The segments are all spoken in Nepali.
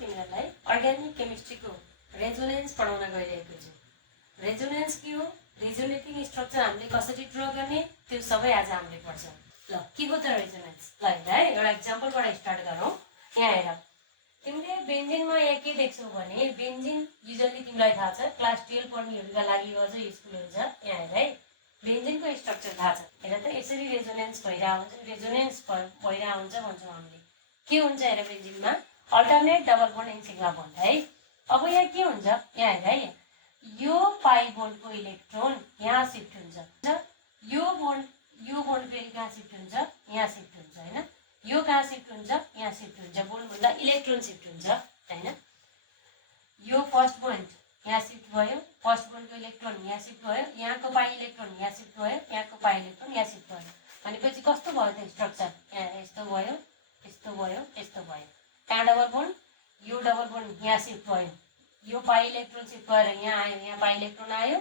तिमीहरूलाई अर्ग्यानिक केमिस्ट्रीको रेजोनेन्स पढाउन गइरहेको छु। रेजोनेन्स के हो, रेजोनेटिङ स्ट्रक्चर हामीले कसरी ड्र गर्ने, त्यो सबै आज हामीले पढ्छ। ल के हो त रेजोनेन्स? ल हेर है, एउटा एक्जाम्पलबाट स्टार्ट गरौँ। यहाँ हेर, तिमीले बेन्जिनमा यहाँ के देख्छौ भने बेन्जिन युजली तिमीलाई थाहा छ, क्लास 12 पढ्नेहरूका लागि अझ युजफुल हुन्छ। यहाँ हेर है, बेन्जिनको स्ट्रक्चर थाहा छ। हेर त यसरी रेजोनेन्स भइरहेको हुन्छ, रेजोनेन्स भइरहेको हुन्छ भन्छौँ हामीले। के हुन्छ हेर बेन्जिनमा alternate double bond and sigma bond है। अब यहाँ के हुन्छ, यहाँ हेर है, यो पाई बोन्डको इलेक्ट्रोन यहाँ शिफ्ट हुन्छ, यो बोन्ड फेरि कहाँ शिफ्ट हुन्छ, यहाँ शिफ्ट हुन्छ हैन। यो कहाँ शिफ्ट हुन्छ, यहाँ शिफ्ट हुन्छ। बोन्ड भन्दा इलेक्ट्रोन शिफ्ट हुन्छ हैन। यो फर्स्ट बोन्ड यहाँ शिफ्ट भयो, फर्स्ट बोन्डको इलेक्ट्रोन यहाँ शिफ्ट भयो, यहाँको पाई इलेक्ट्रोन यहाँ शिफ्ट भयो, यहाँको पाई इलेक्ट्रोन यहाँ शिफ्ट भयो। भनेपछि कस्तो भयो त स्ट्रक्चर? यहाँ यस्तो भयो, यस्तो भयो, यस्तो भयो। कहाँ डबल बोन्ड, यो डबल बोन्ड यहाँ शिफ्ट भयो, यो पाई इलेक्ट्रोन शिफ्ट भएर यहाँ आयो, यहाँ पाई इलेक्ट्रोन आयो,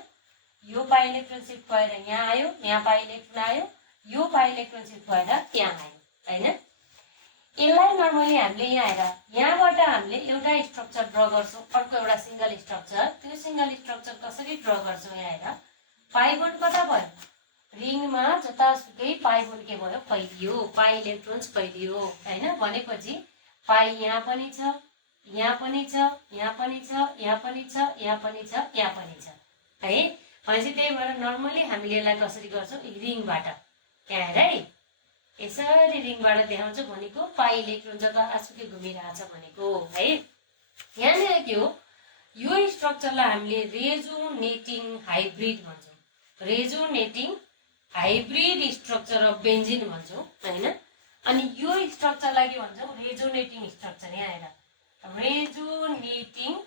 यो पाई इलेक्ट्रोन शिफ्ट भएर यहाँ आयो, यहाँ पाई इलेक्ट्रोन आयो, यो पाई इलेक्ट्रोन शिफ्ट भएर यहाँ आयो हैन। यसलाई नर्मली हामीले यहाँ हेर, यहाँबाट हामीले एउटा स्ट्रक्चर ड्र गर्छौँ, अर्को एउटा सिंगल स्ट्रक्चर। त्यो सिंगल स्ट्रक्चर कसरी ड्र गर्छौँ? यहाँ हेर, पाई बोन्ड कता भयो, रिङमा जतासुकै पाई बोन्ड के भयो, फैलियो, पाई इलेक्ट्रोन्स फैलियो हैन। भनेपछि पाई यहाँ पनि छ, यहाँ पनि छ, यहाँ पनि छ, यहाँ पनि छ, यहाँ पनि छ, यहाँ पनि छ है। भनेपछि त्यही भएर नर्मली हामीले यसलाई कसरी गर्छौँ, रिङबाट। यहाँ हेर है, यसरी रिङबाट देखाउँछ भनेको पाई इलेक्ट्रोन जतासुकै घुमिरहेछ भनेको है। यहाँनिर के हो, यो स्ट्रक्चरलाई हामीले रेजोनेटिङ हाइब्रिड भन्छौँ। Resonating hybrid structure of benzene भन्छौँ हैन। अनि यो स्ट्रक्चरलाई के भन्छौँ, रेजोनेटिङ स्ट्रक्चर। यहाँ हेर, resonating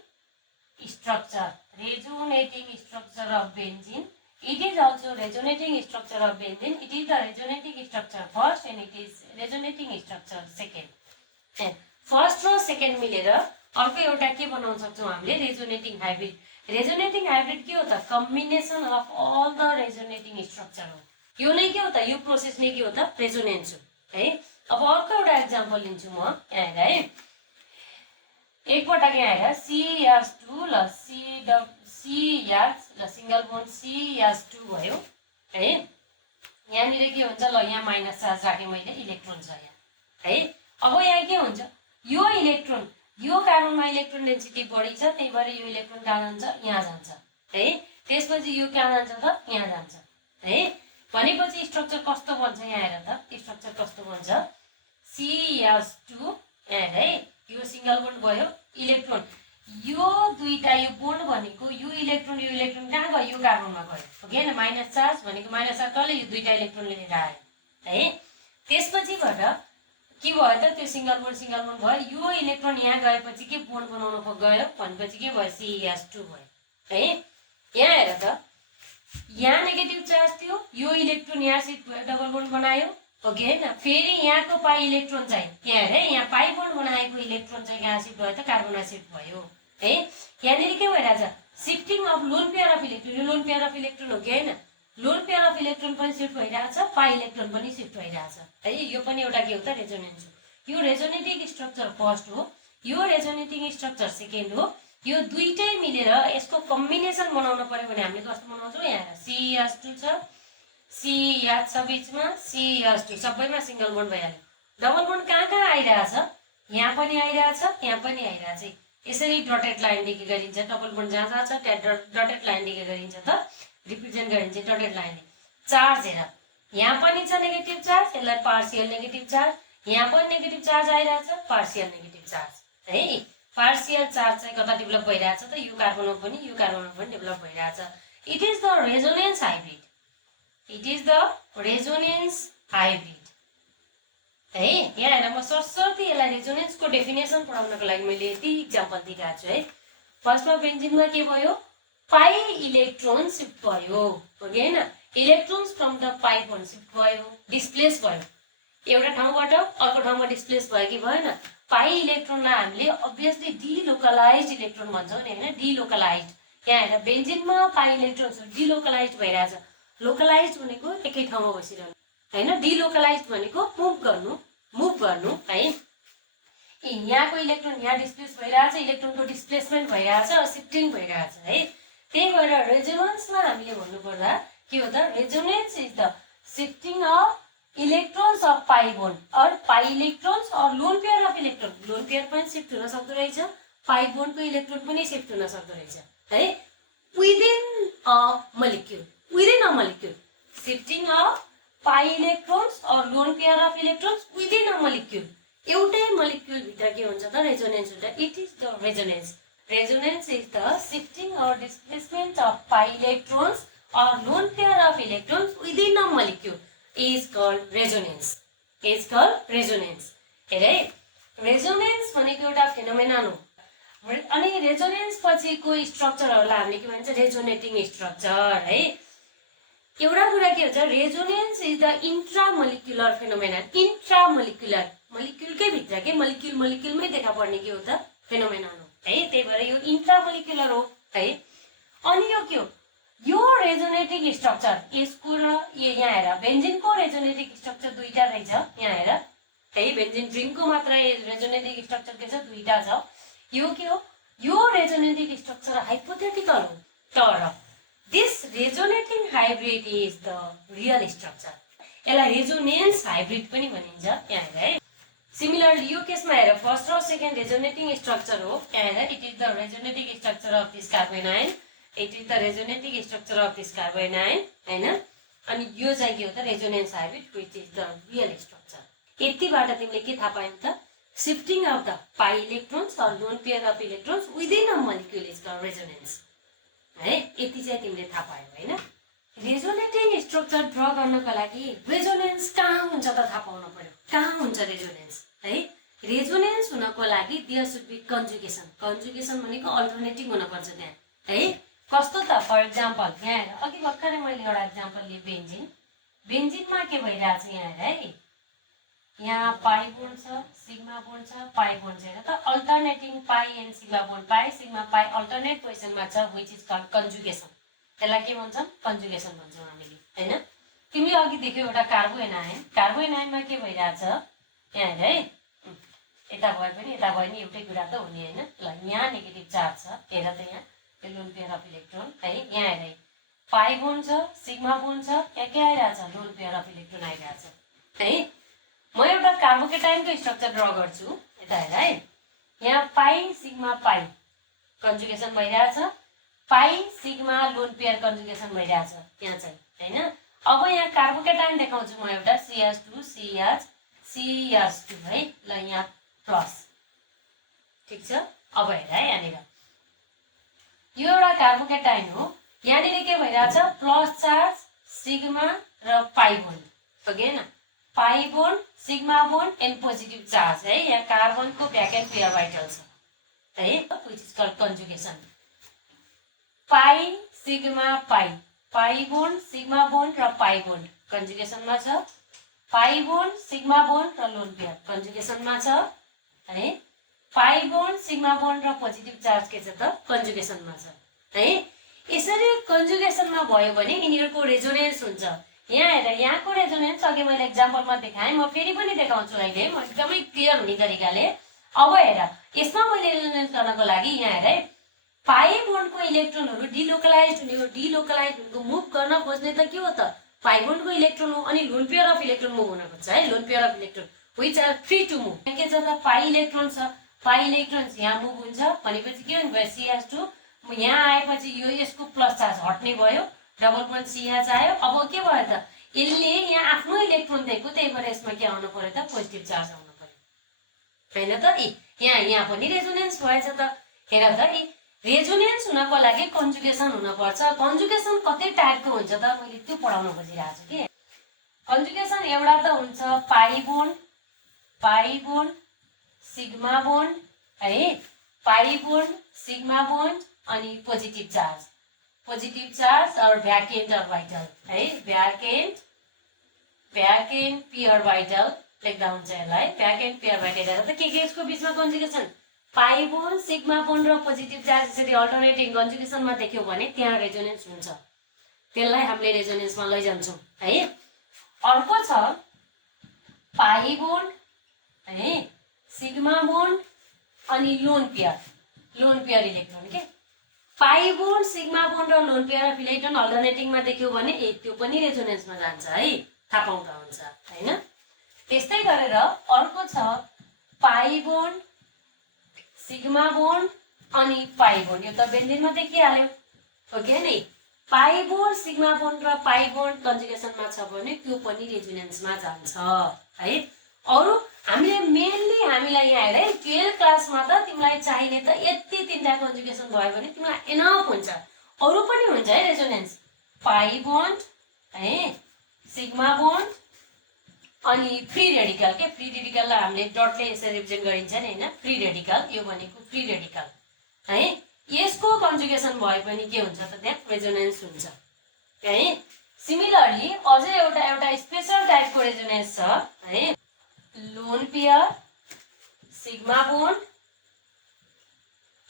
structure of benzene. It is also resonating structure of benzene. It is the resonating structure first and it is resonating structure second. First र second मिलेर अर्को एउटा के बनाउन सक्छौँ हामीले, रेजोनेटिङ हाइब्रिड। रेजोनेटिङ हाइब्रिड के हो त, combination of all the resonating structure हो। यो नै के हो त, यो प्रोसेस नै के हो त, रेजोनेन्स हो है। अब अर्को एउटा एक्जाम्पल लिन्छु म। यहाँ हेर है, एकपटक यहाँ हेर, CH2 ल CH ल सिंगल बोन्ड CH2 भयो है। यहाँनिर के हुन्छ, ल यहाँ माइनस चार्ज राखेँ मैले, इलेक्ट्रोन छ यहाँ है। अब यहाँ के हुन्छ, यो इलेक्ट्रोन, यो कार्बनमा इलेक्ट्रोन डेन्सिटी बढी छ, त्यही भएर यो इलेक्ट्रोन कहाँ जान्छ, यहाँ जान्छ है। त्यसपछि यो कहाँ जान्छ त, यहाँ जान्छ है। भनेपछि स्ट्रक्चर कस्तो बन्छ, यहाँ हेर त स्ट्रक्चर कस्तो बन्छ, CH2 यहाँ है, यो सिंगल बोन्ड भयो, इलेक्ट्रोन यो दुईटा, यो बोन्ड भनेको यो इलेक्ट्रोन कहाँ गयो, यो कार्बनमा गयो हो कि हैन। माइनस चार्ज भनेको माइनस चार्ज कसले, यो दुईटा इलेक्ट्रोन लिएर आयो है। त्यसपछिबाट के भयो त, त्यो सिंगल बोन्ड भयो, यो इलेक्ट्रोन यहाँ गएपछि के बोन्ड बनाउन गयो भनेपछि के भयो, CH2 भयो है। यहाँ हेर त, यहाँ नेगेटिभ चार्ज थियो, यो इलेक्ट्रोन यहाँ शिफ्ट भयो, डबल बोन्ड बनायो हो कि हैन। फेरि यहाँको पाई इलेक्ट्रोन चाहिँ यहाँ हेर, यहाँ पाई बोन्ड बनाएको इलेक्ट्रोन चाहिँ कहाँ शिफ्ट भयो त, कार्बनमा शिफ्ट भयो है। यहाँनिर के भइरहेछ, shifting of lone pair of electron. यो लोन पेयर अफ इलेक्ट्रोन हो कि हैन, लोन पेयर अफ इलेक्ट्रोन पनि शिफ्ट भइरहेछ, पाई इलेक्ट्रोन पनि शिफ्ट भइरहेछ है। यो पनि एउटा के हो त, रेजोनेन्स हो। यो रेजोनेटिङ स्ट्रक्चर फर्स्ट हो, यो रेजोनेटिङ स्ट्रक्चर सेकेन्ड हो। यो दुईटै मिलेर यसको कम्बिनेसन बनाउन पर्यो भने हामीले कस्तो बनाउँछौँ, यहाँ CH2 छ, CH छ बिचमा, CH2 सबैमा सिंगल बोन्ड भइहाल्यो। डबल बोन्ड कहाँ कहाँ आइरहेछ, यहाँ पनि आइरहेछ, यहाँ पनि आइरहेछ। यसरी डटेड लाइनदेखि गरिन्छ, डबल बोन्ड जहाँ जहाँ छ त्यहाँ डटेड लाइनदेखि गरिन्छ त, रिप्रेजेन्ट गरिन्छ डटेड लाइनले। चार्ज हेर, यहाँ पनि छ नेगेटिभ चार्ज, यसलाई पार्सियल नेगेटिभ चार्ज, यहाँ पनि नेगेटिभ चार्ज आइरहेछ, पार्सियल नेगेटिभ चार्ज है। पार्सियल चार्ज चाहिँ कता डेभलप भइरहेछ त, यो कार्बनमा पनि, यो कार्बनमा पनि डेभलप भइरहेछ। It is the resonance hybrid, it is the resonance hybrid है। यहाँ हेर, म सरसर्ती यसलाई रेजोनेन्सको डेफिनेसन पढाउनको लागि मैले यति इक्जाम्पल दिइरहेको छु है। फर्स्टमा बेन्जिनमा के भयो, पाई इलेक्ट्रोन शिफ्ट भयो हो कि हैन। Electrons from the pie bond shift भयो, डिस्प्लेस भयो, एउटा ठाउँबाट अर्को ठाउँमा डिस्प्लेस भयो कि भएन। पाई इलेक्ट्रोनलाई हामीले अभियसली डिलोकलाइज्ड इलेक्ट्रोन भन्छौँ नि हैन, डिलोकलाइज्ड। यहाँ हेर, बेन्जिनमा पाई इलेक्ट्रोन डिलोकलाइज्ड भइरहेछ। लोकलाइज्ड भनेको एकै ठाउँमा बसिरहनु हैन, डिलोकलाइज्ड भनेको मुभ गर्नु है। यहाँको इलेक्ट्रोन यहाँ डिस्प्लेस भइरहेछ, इलेक्ट्रोनको डिस्प्लेसमेन्ट भइरहेछ, सिफ्टिङ भइरहेछ है। त्यही भएर रेजोनेन्समा हामीले भन्नुपर्दा के हो त, resonance is the shifting of electrons of pi bond और पाई इलेक्ट्रोन्स और lone pair of electron. Lone pair पनि शिफ्ट हुन सक्दो रहेछ, पाई बोन्डको इलेक्ट्रोन पनि शिफ्ट हुन सक्दो रहेछ है, within a molecule, within a molecule shifting of pi electrons और lone pair of electrons within a molecule. एउटै मलिक्युल भित्र के हुन्छ त, रेजोनेन्स हुन्छ। It is the resonance. Resonance is the shifting और displacement of pi electrons or lone pair of electrons within a molecule is called resonance. Is called resonance. हेरे, रेजोनेन्स भनेको एउटा फेनोमेनन हो। अनि रेजोनेन्स पछिको स्ट्रक्चरहरूलाई हामीले के भन्छ, रेजोनेटिङ स्ट्रक्चर है। एउटा कुरा के हुन्छ, रेजोनेन्स इज द इन्ट्रामोलिक्युलर फेनोमेनन। इन्ट्रामोलिक्युलर, मलिक्युलकै भित्र के, मलिक्युल मलिक्युलमै देखा पर्ने के हो त, फेनोमेनन हो है। त्यही भएर यो इन्ट्रामोलिक्युलर हो है। अनि यो के हो, यो रेजोनेटिङ स्ट्रक्चर, यसको र यहाँ हेर, बेन्जिनको रेजोनेटिङ स्ट्रक्चर दुईटा रहेछ यहाँ हेर है। बेन्जिन ड्रिङको मात्र रेजोनेटिङ स्ट्रक्चर के छ, दुईटा छ। यो के हो, यो रेजोनेटिङ स्ट्रक्चर हाइपोथेटिकल हो, तर this resonating hybrid is the real structure. यसलाई रेजोनेन्स हाइब्रिड पनि भनिन्छ यहाँ हेर है। सिमिलरली यो केसमा हेर, फर्स्ट र सेकेन्ड रेजोनेटिङ स्ट्रक्चर हो यहाँ हेर। It is the resonating structure of this carbanion, it is the resonating structure of this carbanion हैन। अनि यो चाहिँ के हो त, resonance hybrid which is the real structure. यतिबाट तिमीले के थाहा पायौ त, shifting of the pi electrons और lone pair of electrons within a molecule is called resonance है। यति चाहिँ तिमीले थाहा पायौ हैन। रेजोनेटिङ स्ट्रक्चर ड्र गर्नको लागि रेजोनेन्स कहाँ हुन्छ त थाहा पाउनु पर्यो, कहाँ हुन्छ रेजोनेन्स है। रेजोनेन्स हुनको लागि there should be conjugation. Conjugation भनेको अल्टरनेटिभ हुनुपर्छ त्यहाँ है। कस्तो त, फर एक्जाम्पल यहाँ हेर, अघि भर्खरै मैले एउटा एक्जाम्पल लिएँ, बेन्जिन। बेन्जिनमा के भइरहेछ यहाँ हेर है, यहाँ पाई बोन्ड छ, सिग्मा बोन्ड छ, पाई बोन्ड छ। हेर त, alternating pie and sigma bond, pie sigma pie alternate पोजिसनमा छ, व्हिच इज कल्ड कन्जुगेसन। त्यसलाई के भन्छौँ, कन्जुगेसन भन्छौँ हामीले हैन। तिमीले अघि देख्यौ एउटा कार्बोएनाइन, कार्बोएनाइनमा के भइरहेछ यहाँ हेर है, यता भए पनि यता भए नि एउटै कुरा त हुने हैन। ल यहाँ नेगेटिभ चार्ज छ, हेर त यहाँ लोन पेयर अफ इलेक्ट्रोन है। यहाँ हेर, पाई बोन्ड छ, सिग्मा बोन्ड छ, यहाँ के आइरहेछ, लोन पेयर अफ इलेक्ट्रोन आइरहेछ है। म एउटा कार्बोकेटाइनको स्ट्रक्चर ड्र गर्छु, यता हेर है। यहाँ पाई सिग्मा पाई कन्जुगेसन भइरहेछ, pi sigma lone pair conjugation भइरहेछ यहाँ चाहिँ हैन। अब यहाँ कार्बोकेटाइन देखाउँछु म एउटा, CH2 CH CH2 है। ल यहाँ प्लस, ठिक छ। अब हेर है, यहाँनिर यो एउटा कार्बोकेटाइन हो, यहाँनिर के भइरहेछ, प्लस चार्ज सिग्मा र पाई बोन्ड हो कि हैन। Pi bond, sigma bond and positive charge है। यहाँ कार्बनको ब्याक एन्ड पेयर अर्बिटल छ है, which is called conjugation. Pi sigma pi, pi bond sigma bond र पाई बोन्ड कन्जुगेसनमा छ। पाई बोन्ड सिग्मा बोन्ड र लोन पेयर कन्जुगेसनमा छ है। पाई बोन्ड सिग्मा बोन्ड र पोजिटिभ चार्ज के छ त, कन्जुगेसनमा छ है। यसरी कन्जुगेसनमा भयो भने यिनीहरूको रेजोनेन्स हुन्छ। यहाँ हेर, यहाँको रेजोनेन्स अघि मैले एक्जाम्पलमा देखाएँ, म फेरि पनि देखाउँछु अहिले म एकदमै क्लियर हुने तरिकाले। अब हेर, यसमा मैले रेजोनेन्स गर्नको लागि यहाँ हेर है, पाई बोन्डको इलेक्ट्रोनहरू डिलोकलाइज हुने हो। डिलोकलाइज हुनुको मुभ गर्न खोज्ने त के हो त, पाई बोन्डको इलेक्ट्रोन हो। अनि lone pair of electron move हुन खोज्छ है, lone pair of electron which are free to move. के छ त, पाई इलेक्ट्रोन छ, पाई इलेक्ट्रोन्स यहाँ मुभ हुन्छ भनेपछि के हुने भयो, CH2 यहाँ आएपछि यो यसको प्लस चार्ज हट्ने भयो, डबल बोन्ड CH आयो। अब के भयो त, यसले यहाँ आफ्नो इलेक्ट्रोन दिएको, त्यही भएर यसमा के आउनु पर्यो त, पोजिटिभ चार्ज आउनु पर्यो हैन त। यहाँ पनि रेजोनेन्स भएछ त। हेर त, रेजोनेन्स हुनको लागि कन्जुगेसन हुनुपर्छ। कन्जुगेसन कतै टाइपको हुन्छ त, मैले त्यो पढाउन खोजिरहेको छु कि। कन्जुगेसन एउटा त हुन्छ पाई बोन्ड सिग्मा बोन्ड है, पाई बोन्ड सिग्मा बोन्ड अनि पोजिटिभ चार्ज और ब्याक एन्ड अर्बिटल है। ब्याक एन्ड पी अर्बिटल लेख्दा हुन्छ यसलाई, ब्याक एन्ड पी अर्बिटल। त के यसको बीचमा conjugation, pi bond sigma bond र पोजिटिभ चार्ज यसरी अल्टरनेटिङ कन्जुगेसनमा देख्यौ भने त्यहाँ रेजोनेन्स हुन्छ, त्यसलाई हामीले रेजोनेन्समा लैजान्छौँ है। अर्को छ पाई बोन्ड है, सिग्मा बोन्ड अनि लोन पेयर इलेक्ट्रोन के पाई बोन्ड सिग्मा बोन्ड र लोन पेयर अफ इलेक्ट्रोन अल्टरनेटिङमा देख्यो भने त्यो पनि रेजोनेन्समा जान्छ है, थाहा पाउँदा हुन्छ हैन। त्यस्तै गरेर अर्को छ पाई बोन्ड सिग्मा बोन्ड अनि पाई बोन्ड, यो त बेन्जिनमा देखिहाल्यो हो कि नि। पाई बोन्ड सिग्मा बोन्ड र पाई बोन्ड कन्जुगेसनमा छ भने त्यो पनि रेजोनेन्समा जान्छ है। अरु हामीले मेनली हामीलाई यहाँ हेर 12 क्लासमा त तिमीलाई चाहिने त यति तीनटा कन्जुगेसन भयो भने तिमीलाई एनफ हुन्छ। अरु पनि हुन्छ है रेजोनेन्स, पाई बोन्ड है, सिग्मा बोन्ड अनि फ्री रेडिकल के, फ्री रेडिकललाई हामीले डटले यसरी रिप्रेजेन्ट गरिन्छ नि हैन, फ्री रेडिकल यो भनेको फ्री रेडिकल है। यसको कन्जुगेसन भए पनि के हुन्छ त त्यहाँ रेजोनेन्स हुन्छ है। सिमिलरली अझै एउटा स्पेशल टाइपको रेजोनेन्स छ है, लोन पेयर सिग्मा बोन्ड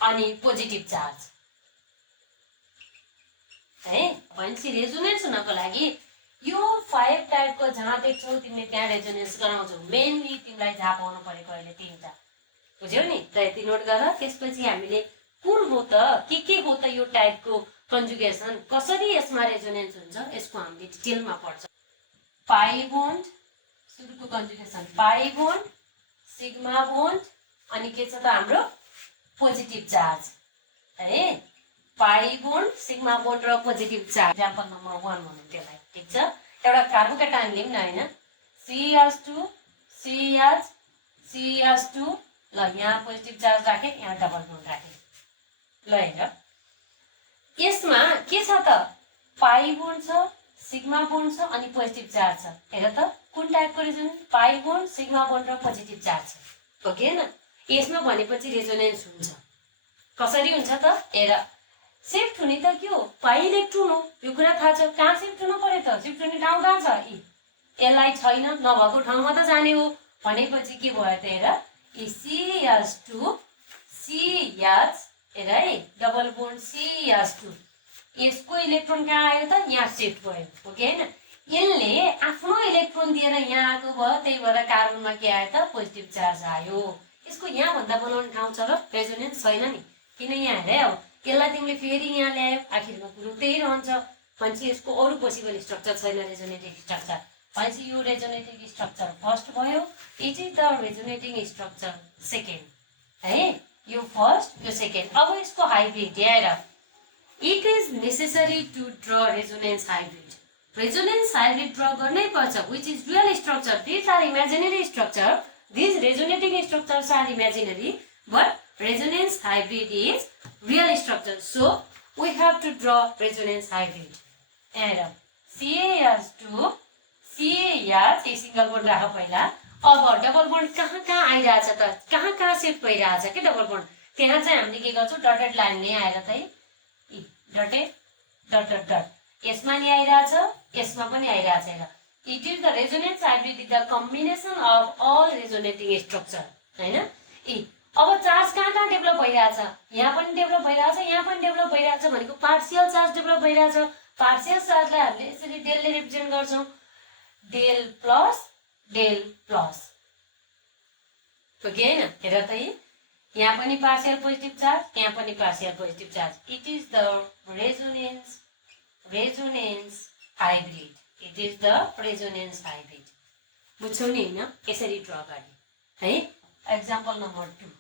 अनि पोजिटिभ चार्ज है। भनेपछि रेजोनेन्स हुनको लागि यो 5 टाइपको जहाँ देख्छौ तिमीले त्यहाँ रेजोनेन्स गराउँछौ। मेनली तिमीलाई थाहा पाउनु परेको अहिले 3टा बुझ्यौ नि त, यति नोट गर। त्यसपछि हामीले कुन हो त के हो त यो टाइपको कन्जुगेसन, कसरी यसमा रेजोनेन्स हुन्छ यसको हामीले डिटेलमा पढ्छौँ। पाई बोन्ड सुरुको conjugation pi bond sigma bond अनि के छ त हाम्रो पोजिटिभ चार्ज है। पाई बोन्ड सिग्मा बोन्ड र पोजिटिभ चार्ज। एक्जाम्पल नम्बर 1 भनौँ त्यसलाई, ठीक छ। एउटा कार्बोकेटाइन लिउँ न हैन, CH2 CH CH2 ल यहाँ पोजिटिभ चार्ज राखे, यहाँ डबल बोन्ड राखे ल हेर। यसमा के छ त पाई बोन्ड छ सिग्मा बोन्ड छ अनि पोजिटिभ चार्ज छ। हेर त कुन टाइपको रेजोनेन्स, पाई बोन्ड सिग्मा बोन्ड र पोजिटिभ चार्ज छ हो कि हैन। यसमा भनेपछि रेजोनेन्स हुन्छ। कसरी हुन्छ त हेर, शिफ्ट हुने त के हो पाई इलेक्ट्रोन हो, यो कुरा थाहा छ। कहाँ शिफ्ट हुनु पर्यो त, शिफ्ट हुने ठाउँ कहाँ छ, यसलाई छैन नभएको ठाउँमा त जाने हो। भनेपछि के भयो त हेर, CH2 CH हेर है, डबल बोन्ड CH2 यसको इलेक्ट्रोन कहाँ आयो त यहाँ शिफ्ट भयो हो कि हैन। यसले आफ्नो इलेक्ट्रोन दिएर यहाँ आएको भयो, त्यही भएर कार्बनमा के आयो त पोजिटिभ चार्ज आयो। यसको यहाँ भन्दा बनाउने ठाउँ छ र रेजोनेन्स छैन नि, किन यहाँ हेर अब यसलाई तिमीले फेरि यहाँ ल्यायो, आखिरमा कुरो त्यही रहन्छ। भनेपछि यसको अरू पोसिबल स्ट्रक्चर छैन रेजोनेटिङ स्ट्रक्चर। भनेपछि यो रेजोनेटिङ स्ट्रक्चर फर्स्ट भयो, it is the resonating structure second है, यो फर्स्ट यो सेकेन्ड। अब यसको हाइब्रिड हेर, it is necessary to draw resonance hybrid. Resonance hybrid draw गर्नै पर्छ, which is real structure, this are imaginary structure, this resonating structures are imaginary but resonance hybrid is real structure, so we have to draw resonance hybrid. And CH2 CH a single bond राख पहिला। अब डबल बोन्ड कहाँ आइरहेछ त, कहाँ शिफ्ट भइरहेछ के डबल बोन्ड, त्यहाँ चाहिँ हामीले के गर्छौँ डटेड लाइन नै आएर चाहिँ डटेड डट डट डट यसमा नि आइरहेछ यसमा पनि आइरहेछ। हेर, it is the resonance hybrid is the combination of all resonating structure हैन। अब चार्ज कहाँ डेभलप भइरहेछ, यहाँ पनि डेभलप भइरहेछ यहाँ पनि डेभलप भइरहेछ भनेको पार्शियल चार्ज डेभलप भइरहेछ। पार्शियल चार्जलाई हामीले यसरी डेलले रिप्रेजेन्ट गर्छौँ, डेल प्लस हो कि हैन। हेर त यहाँ पनि पार्शियल पोजिटिभ चार्ज यहाँ पनि partial positive charge, it is the resonance hybrid, it is the resonance hybrid. बुझ्छौ नि हैन, यसरी ड्र गर्ने है। एक्जाम्पल नम्बर 2,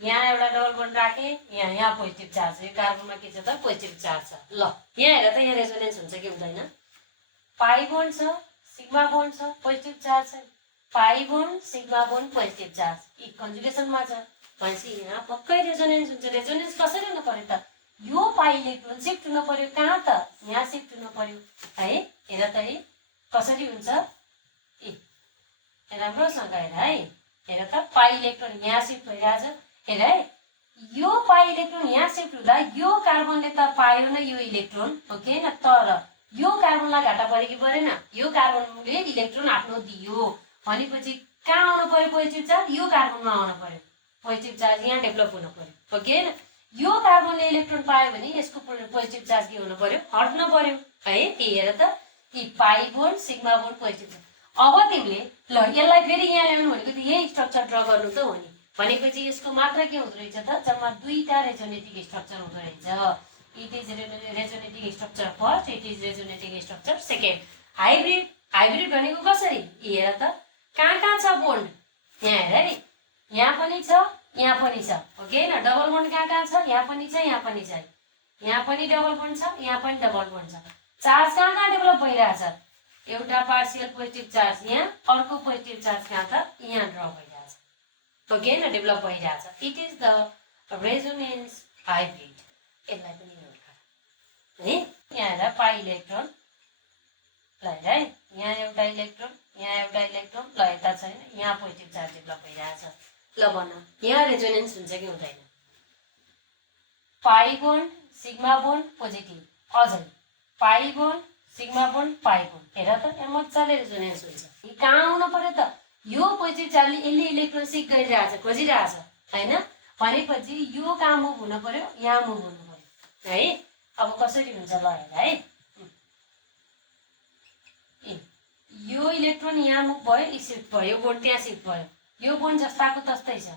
यहाँ एउटा डबल बोन्ड राखे, यहाँ पोजिटिभ चार्ज छ, यो कार्बनमा के छ त पोजिटिभ चार्ज छ। ल यहाँ हेर त यहाँ रेजोनेन्स हुन्छ कि हुँदैन, पाई बोन्ड छ सिग्मा बोन्ड छ पोजिटिभ चार्ज छ, pi bond sigma bond positive charge, यी कन्जुगेसनमा छ। भनेपछि यहाँ पक्कै रेजोनेन्स हुन्छ। रेजोनेन्स कसरी हुनु पर्यो त, यो पाई इलेक्ट्रोन शिफ्ट हुनु पर्यो कहाँ त यहाँ शिफ्ट हुनु पर्यो है। हेर त कसरी हुन्छ, राम्रोसँग हेर है। हेर त पाई इलेक्ट्रोन यहाँ शिफ्ट भइरहेछ, हेर है यो पाई इलेक्ट्रोन यहाँ शिफ्ट हुँदा यो कार्बनले त पायो न यो इलेक्ट्रोन हो कि हैन, तर यो कार्बनलाई घाटा पऱ्यो कि परेन, यो कार्बनले इलेक्ट्रोन आफ्नो दियो भनेपछि कहाँ आउनु पर्यो पोजिटिभ चार्ज, यो कार्बनमा आउनु पर्यो पोजिटिभ चार्ज, यहाँ डेभलप हुनु पर्यो हो कि हैन। यो कार्बनले इलेक्ट्रोन पायो भने यसको पोजिटिभ चार्ज के हुनु पर्यो, हट्नु पर्यो है। हेर त पाई bond sigma bond positive charge. अब तिमीले ल यसलाई फेरि यहाँ ल्याउनु भनेको त यही स्ट्रक्चर ड्र गर्नु त हो नि भनेपछि यसको मात्र के हुँदो रहेछ त जम्मा दुईटा रेजोनेटिक स्ट्रक्चर हुँदो रहेछ it is resonating structure first it is resonating structure second hybrid hybrid भनेको कसरी हेर त कहाँ छ बोन्ड यहाँ हेर नि यहाँ पनि छ यहाँ पनि छ ओके न डबल बोन्ड कहाँ छ यहाँ पनि छ यहाँ पनि छ यहाँ पनि डबल बोन्ड छ यहाँ पनि डबल बोन्ड छ चार्ज कहाँ डेभलप भइरहेछ एउटा पार्शियल पोजिटिभ चार्ज यहाँ अर्को पोजिटिभ चार्ज कहाँ त यहाँ ड्र भइरहेछ ओके न डेभलप भइरहेछ it is the resonance hybrid यसलाई पनि नोट गर है यहाँ हेर पाई इलेक्ट्रोन ल हेर है यहाँ एउटा इलेक्ट्रोन यहाँ एउटा इलेक्ट्रोन ल यता छैन यहाँ पोजिटिभ चार्ज डेभलप भइरहेछ ल भन यहाँ रेजोनेन्स हुन्छ कि हुँदैन pi bond sigma bond positive अझै pi bond sigma bond pi bond हेर त यहाँ मजाले रेजोनेन्स हुन्छ कहाँ आउनु पर्यो त यो पोजिटिभ चार्जले यसले इलेक्ट्रोन सिक गरिरहेछ खोजिरहेछ होइन भनेपछि यो कहाँ मुभ हुनु पर्यो यहाँ मुभ हुनु पर्यो है अब कसरी हुन्छ ल हेर है यो इलेक्ट्रोन यहाँ मुभ भयो सिफ्ट भयो बोन्ड त्यहाँ सिफ्ट भयो यो बोन्ड जस्ताको तस्तै छ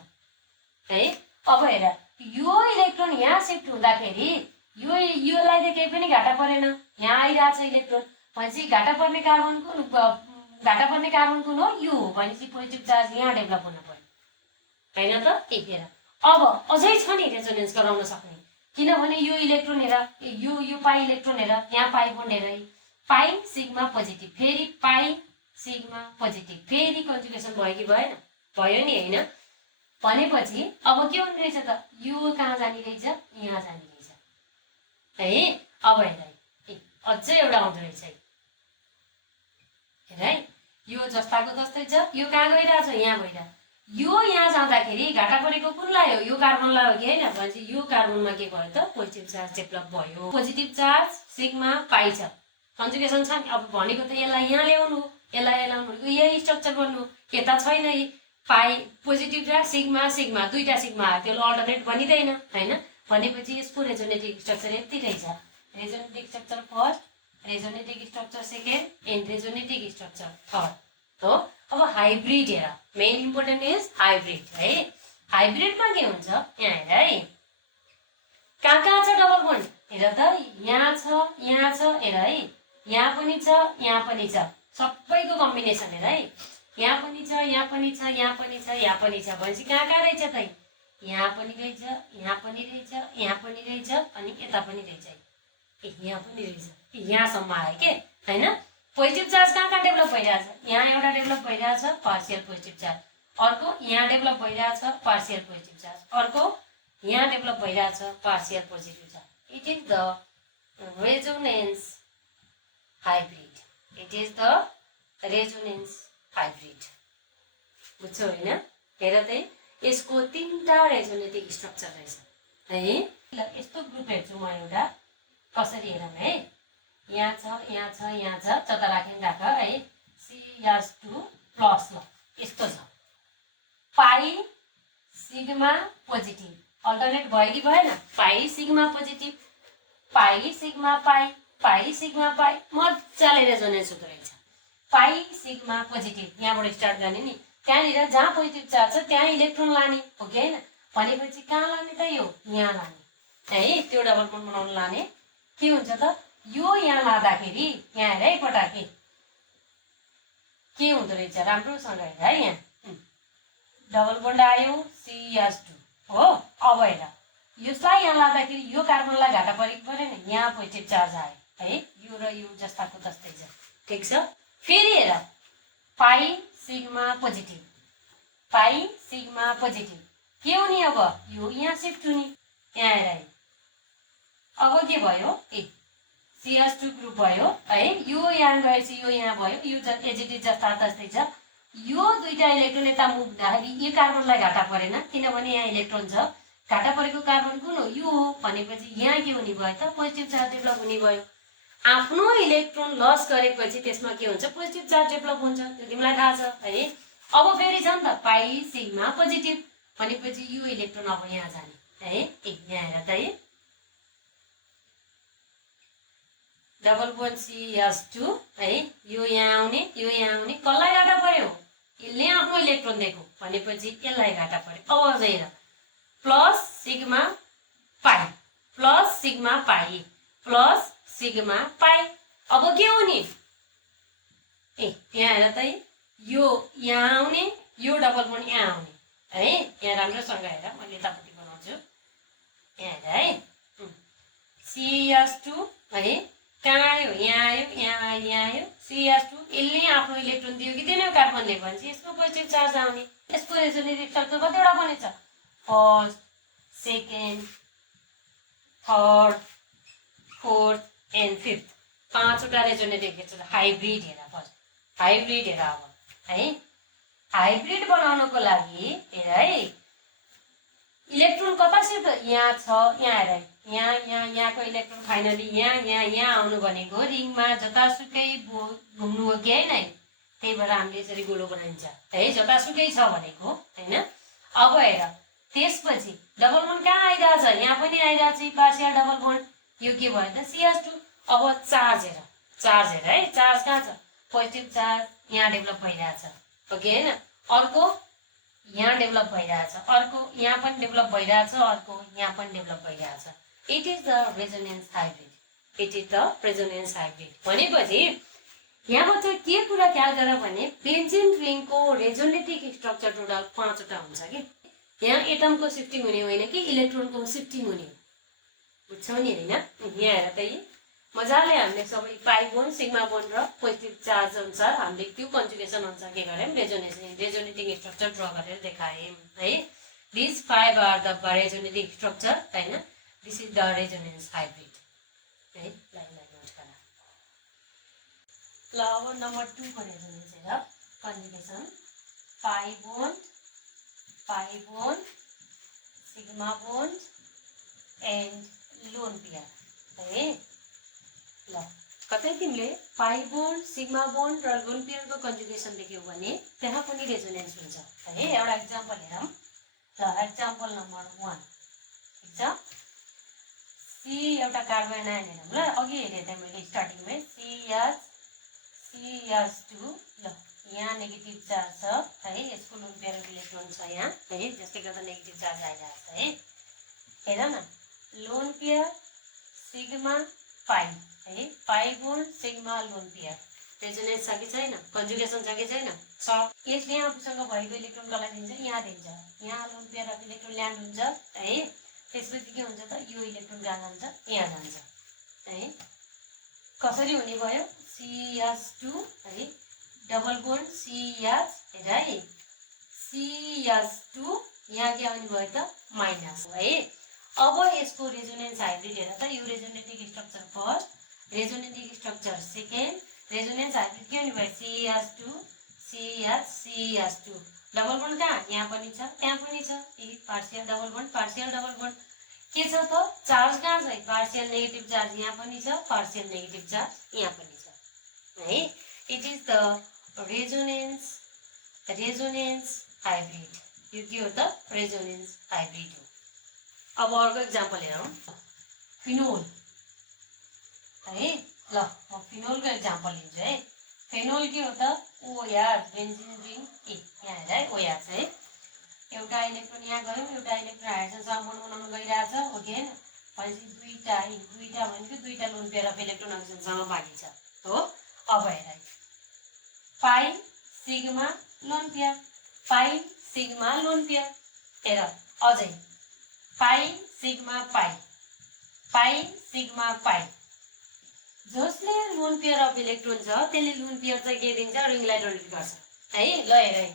है अब हेर यो इलेक्ट्रोन यहाँ सिफ्ट हुँदाखेरि योलाई त केही पनि घाटा परेन यहाँ आइरहेछ इलेक्ट्रोन भनेपछि घाटा पर्ने कार्बन कुन हो यो हो भनेपछि पोजिटिभ चार्ज यहाँ डेभलप हुन पर्यो होइन त हेर अब अझै छ नि रेजोनेन्स गराउन सक्ने किनभने यो इलेक्ट्रोन हेर यो पाई इलेक्ट्रोन हेर यहाँ पाई बोन्ड हेर पाई सिग्मा पोजिटिभ फेरि पाई सिग्मा पोजिटिभ फेरि कन्जुगेसन भयो कि भएन भयो नि होइन भनेपछि अब के हुने रहेछ त यो कहाँ जाने रहेछ यहाँ जाने रहेछ है अब हेर अझै एउटा आउँदो रहेछ हेर है यो जस्ताको जस्तै छ यो कहाँ गइरहेछ यहाँ गइरहेछ यो यहाँ जाँदाखेरि घाटा परेको कुनलाई हो यो कार्बनलाई हो कि होइन भनेपछि यो कार्बनमा के भयो त पोजिटिभ चार्ज डेभलप भयो पोजिटिभ चार्ज सिग्मा पाई छ कन्जुगेसन छ नि अब भनेको त यसलाई यहाँ ल्याउनु यसलाई ल्याउनु भनेको यही स्ट्रक्चर गर्नु यता छैन pi positive charge sigma sigma दुईटा सिग्मा त्यो अल्टरनेट बनिँदैन होइन भनेपछि यसको रेजोनेटिक स्ट्रक्चर यति रहेछ resonating structure first resonating structure second and resonating structure third हो अब हाइब्रिड हेर मेन इम्पोर्टेन्ट इज हाइब्रिड है हाइब्रिडमा के हुन्छ यहाँ हेर है कहाँ छ डबल बोन्ड हेर त यहाँ छ हेर है यहाँ पनि छ यहाँ पनि छ सबैको कम्बिनेसन हेर है यहाँ पनि छ यहाँ पनि छ यहाँ पनि छ यहाँ पनि छ भनेपछि कहाँ रहेछ त यहाँ पनि रहेछ यहाँ पनि रहेछ यहाँ पनि रहेछ अनि यता पनि रहेछ यहाँ पनि रहेछ यहाँसम्म आयो के होइन पोजिटिभ चार्ज कहाँ डेभलप भइरहेछ यहाँ एउटा डेभलप भइरहेछ पार्शियल पोजिटिभ चार्ज अर्को यहाँ डेभलप भइरहेछ पार्शियल पोजिटिभ चार्ज अर्को यहाँ डेभलप भइरहेछ partial positive charge it is the resonance hybrid it is the resonance hybrid बुझ्छौ होइन हेर त यसको तीनटा रेजोनेटिक स्ट्रक्चर रहेछ है ल यस्तो ग्रुप हेर्छु म एउटा कसरी हेरौँ है यहाँ छ जता राख्यो राख है CH2 प्लस ल यस्तो छ पाई सिग्मा पोजिटिभ अल्टरनेट भयो कि भएन पाई सिग्मा पोजिटिभ पाई सिग्मा पाई सिग्मा पाई मजाले रेजोनेन्स हुँदो रहेछ पाई सिग्मा पोजिटिभ यहाँबाट स्टार्ट गर्ने नि त्यहाँनिर जहाँ पोजिटिभ चार्ज छ त्यहाँ इलेक्ट्रोन लाने हो कि होइन भनेपछि कहाँ लाने त यो यहाँ लाने है त्यो डबल बोन्ड बनाउन लाने के हुन्छ त यो यहाँ लाँदाखेरि यहाँ हेर है पटाके के हुँदो रहेछ राम्रोसँग हेर है यहाँ डबल बोन्ड आयो CH2 हो अब हेर यसलाई यहाँ लाँदाखेरि यो कार्बनलाई घाटा परेको पऱ्यो नि यहाँ पोजिटिभ चार्ज आयो है यो र यो जस्ताको जस्तै छ ठिक छ फेरि हेर पाई सिग्मा पोजिटिभ के हुने अब यो यहाँ सिफ्ट हुने यहाँ हेर है अब के भयो CH2 ग्रुप भयो है यो यहाँ गएपछि यो यहाँ भयो यो एजिटिभ जस्ता जस्तै छ यो दुईटा इलेक्ट्रोन यता मुभ हुँदाखेरि यो कार्बनलाई घाटा परेन किनभने यहाँ इलेक्ट्रोन छ घाटा परेको कार्बन कुन हो यो हो भनेपछि यहाँ के हुने भयो त पोजिटिभ चार्ज डेभलप हुने भयो आफ्नो इलेक्ट्रोन लस गरेपछि त्यसमा के हुन्छ पोजिटिभ चार्ज डेभलप हुन्छ त्यो तिमीलाई थाहा छ है अब फेरि छ नि त पाई सिग्मा पोजिटिभ भनेपछि यो इलेक्ट्रोन अब यहाँ जाने है यहाँ हेर त है डबल बोन्ड CH2 है, यो यहाँ आउने कसलाई घाटा पर्यो, यसले आफ्नो इलेक्ट्रोन दिएको भनेपछि यसलाई घाटा पर्यो। अब अझ हेर plus sigma pi plus sigma pi plus sigma pi. अब के हो नि, यहाँ हेर त, यो यहाँ आउने, यो डबल बोन्ड यहाँ आउने है। यहाँ राम्रोसँग हेर, मैले यतापट्टि बनाउँछु, यहाँ हेर है, CH2 है, कहाँ आयो, यहाँ आयो, यहाँ आयो, यहाँ आयो, CH2 यसले आफ्नो इलेक्ट्रोन दियो कि दिएन कार्बनले भनेपछि यसको पोजिटिभ चार्ज आउने। यसको रेजोनेटिभ स्ट्रक्चर कतिवटा बनेछ, first, second, third, fourth and fifth, 5वटा रेजोनेटिभ स्ट्रक्चर। हाइब्रिड हेर, फर्स्ट हाइब्रिड हेर। अब है हाइब्रिड बनाउनको लागि हेर है, इलेक्ट्रोन कता सिफ्ट, यहाँ छ, यहाँ हेर, यहाँको इलेक्ट्रोन फाइनली यहाँ आउनु भनेको रिङमा जतासुकै घुम्नु हो कि होइन, त्यही भएर हामीले यसरी गोलो बनाइन्छ है, जतासुकै छ भनेको होइन। अब हेर त्यसपछि डबल बोन्ड कहाँ आइरहेछ, यहाँ पनि आइरहेछ पार्शियल डबल बोन्ड, यो के भयो त CH2। अब चार्ज हेर है, चार्ज कहाँ छ, पोजिटिभ चार्ज यहाँ डेभलप भइरहेछ, ओके होइन। अर्को यहाँ डेभलप भइरहेछ, अर्को यहाँ पनि डेभलप भइरहेछ, अर्को यहाँ पनि डेभलप भइरहेछ। It is the resonance hybrid, it is the resonance hybrid. भनेपछि यहाँबाट के कुरा ख्याल गर भने बेन्जिन रिङको रेजोनेटिभ स्ट्रक्चर टोटल 5वटा हुन्छ कि, यहाँ एटमको सिफ्टिङ हुने होइन कि इलेक्ट्रोनको सिफ्टिङ हुने, बुझ्छौ नि होइन। यहाँ हेर त, यी मजाले हामीले सबै पाई बोन्ड, सिग्मा बोन्ड र पोजिटिभ चार्ज अनुसार हामीले त्यो कन्जुगेसन अनुसार के गर्यौँ, रेजोनेटिङ स्ट्रक्चर ड्र गरेर देखायौँ है। This 5 are the resonating structure होइन, this is the resonance hybrid है। लाइनलाई नोट गर ल। अब नम्बर 2 को रेजोनेन्स हेर, conjugation pi bond, sigma bond and lone pair है। ल कतै तिमीले पाई बोन्ड, सिग्मा बोन्ड र लोन पेयरको कन्जुगेसन देख्यौ भने त्यहाँ पनि रेजोनेन्स हुन्छ है। एउटा एक्जाम्पल हेरौँ ल। एक्जाम्पल नम्बर 1 ठिक छ, सी एउटा कार्बन आयन हेरौँ ल। अघि हेरेँ त मैले स्टार्टिङमै CH2 ल, यहाँ नेगेटिभ चार्ज छ है, यसको लोन पेयर इलेक्ट्रोन छ यहाँ है, जसले गर्दा नेगेटिभ चार्ज आइरहेको छ है। हेर न, लोन पेयर सिग्मा पाई है, pi bond sigma lone pair, resonance छ कि छैन, कन्जुगेसन छ कि छैन, छ। यसले आफूसँग भएको इलेक्ट्रोन कसलाई दिन्छ, यहाँ दिन्छ, यहाँ loan pair of electron land हुन्छ है। त्यसपछि के हुन्छ त, यो इलेक्ट्रोन कहाँ जान्छ, यहाँ जान्छ है। कसरी हुने भयो, CH2 है, डबल बोन्ड CH हेर है, CH2 यहाँ के आउने भयो त, माइनस है। अब यसको रेजोनेन्स हाइब्रिड हेर त, यो resonating structure first, resonating structure second, resonance hybrid के हुने भयो, CH2 डबल बोन्ड कहाँ, यहाँ पनि छ, त्यहाँ पनि छ, पार्शियल डबल बोन्ड के छ त, चार्ज कहाँ छ, पार्शियल नेगेटिभ चार्ज यहाँ पनि छ, पार्शियल नेगेटिभ चार्ज यहाँ पनि छ है। It is the resonance hybrid, यो के हो त, रेजोनेन्स हाइब्रिड हो। अब अर्को एक्जाम्पल हेरौँ, फिनोल है ल। म फिनोलको एक्जाम्पल लिन्छु है। फिनोल के हो त, OR बेन्जिन रिङ ए, यहाँ हेर है, OR छ है। एउटा इलेक्ट्रोन यहाँ गयो, एउटा इलेक्ट्रोन हाइड्रोजनसँग बोन्ड बनाउन गइरहेछ, ओके होइन। भनेपछि दुईटा भनेको दुईटा लोन पेयर अफ इलेक्ट्रोन हाइड्रोजनसँग बाँकी छ हो। अब हेर, pi sigma lone pair, pi sigma lone pair हेर, अझै पाई सिग्मा पाई, जसले लोन पेयर अफ इलेक्ट्रोन छ त्यसले लोन पेयर चाहिँ के दिन्छ, रिङलाई डोनेट गर्छ है। ल हेर है,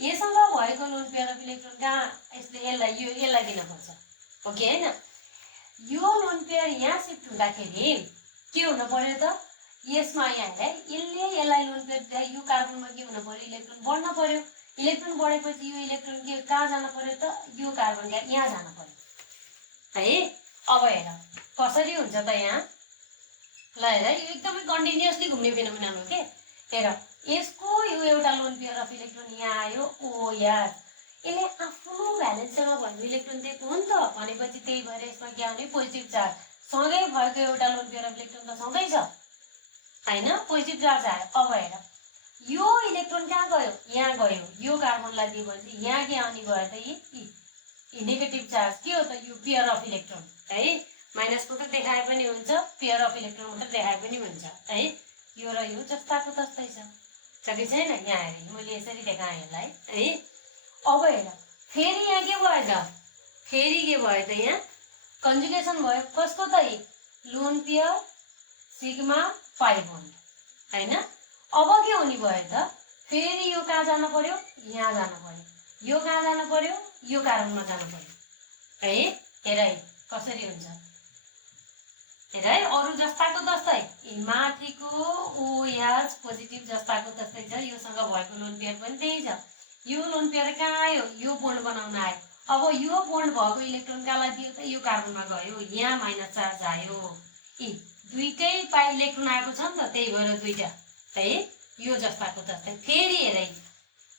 यससँग भएको लोन पेयर अफ इलेक्ट्रोन कहाँ, यसले यसलाई दिनुपर्छ, ओके होइन। यो लोन पेयर यहाँ सिफ्ट हुँदाखेरि के हुन पर्यो त, यसमा यहाँ हेर, यसले यसलाई लोन पेयर, यो कार्बनमा के हुन पर्यो, इलेक्ट्रोन बढ्न पर्यो। इलेक्ट्रोन बढेपछि यो इलेक्ट्रोन के कहाँ जान पर्यो त, यो कार्बन यहाँ जान पर्यो है। अब हेर कसरी हुन्छ त यहाँ, ल हेर, यो एकदमै कन्टिन्युअसली घुम्ने फिनोमिनन हो के। हेर, यसको यो एउटा लोन पेयर अफ इलेक्ट्रोन यहाँ आयो, OR, यसले आफ्नो भ्यालेन्ससँग भएको इलेक्ट्रोन दिएको हो नि त, भनेपछि त्यही भएर यसमा के आउने, पोजिटिभ चार्ज। सँगै भएको एउटा लोन पेयर अफ इलेक्ट्रोन त सँगै छ हैन, पोजिटिभ चार्ज आयो। अब हेर यो इलेक्ट्रोन कहाँ गयो, यहाँ गयो, यो कार्बनलाई दिएपछि यहाँ के आउने भयो त यी नेगेटिभ चार्ज के हो त, यो पेयर अफ इलेक्ट्रोन है, माइनस मात्रै देखाए पनि हुन्छ, पेयर अफ इलेक्ट्रोन मात्रै देखाए पनि हुन्छ है। यो र यो जस्ताको तस्तै छ कि छैन, यहाँ हेर मैले यसरी देखाएँ यसलाई है। अब हेर फेरि यहाँ के भयो त, फेरि के भयो त, यहाँ कन्जुगेसन भयो कसको त, lone pair sigma pi bond हैन। अब के हुने भयो त, फेरि यो कहाँ जानु पर्यो, यहाँ जानु पर्यो, यो कहाँ जानु पर्यो, यो कार्बनमा जानु पर्यो है। हेर है कसरी हुन्छ, हेर है अरू जस्ताको तस्तै माथिको OH पोजिटिभ जस्ताको तस्तै छ, योसँग भएको लोन पेयर पनि त्यही छ। यो लोन पेयर कहाँ आयो, यो बोन्ड बनाउन आयो। अब यो बोन्ड भएको इलेक्ट्रोन कहाँलाई दियो त, यो कार्बनमा गयो, यहाँ माइनस चार्ज आयो। दुईटै पाई इलेक्ट्रोन आएको छ नि त, त्यही भएर दुईटा है, यो जस्ताको तस्तै। फेरि हेर है,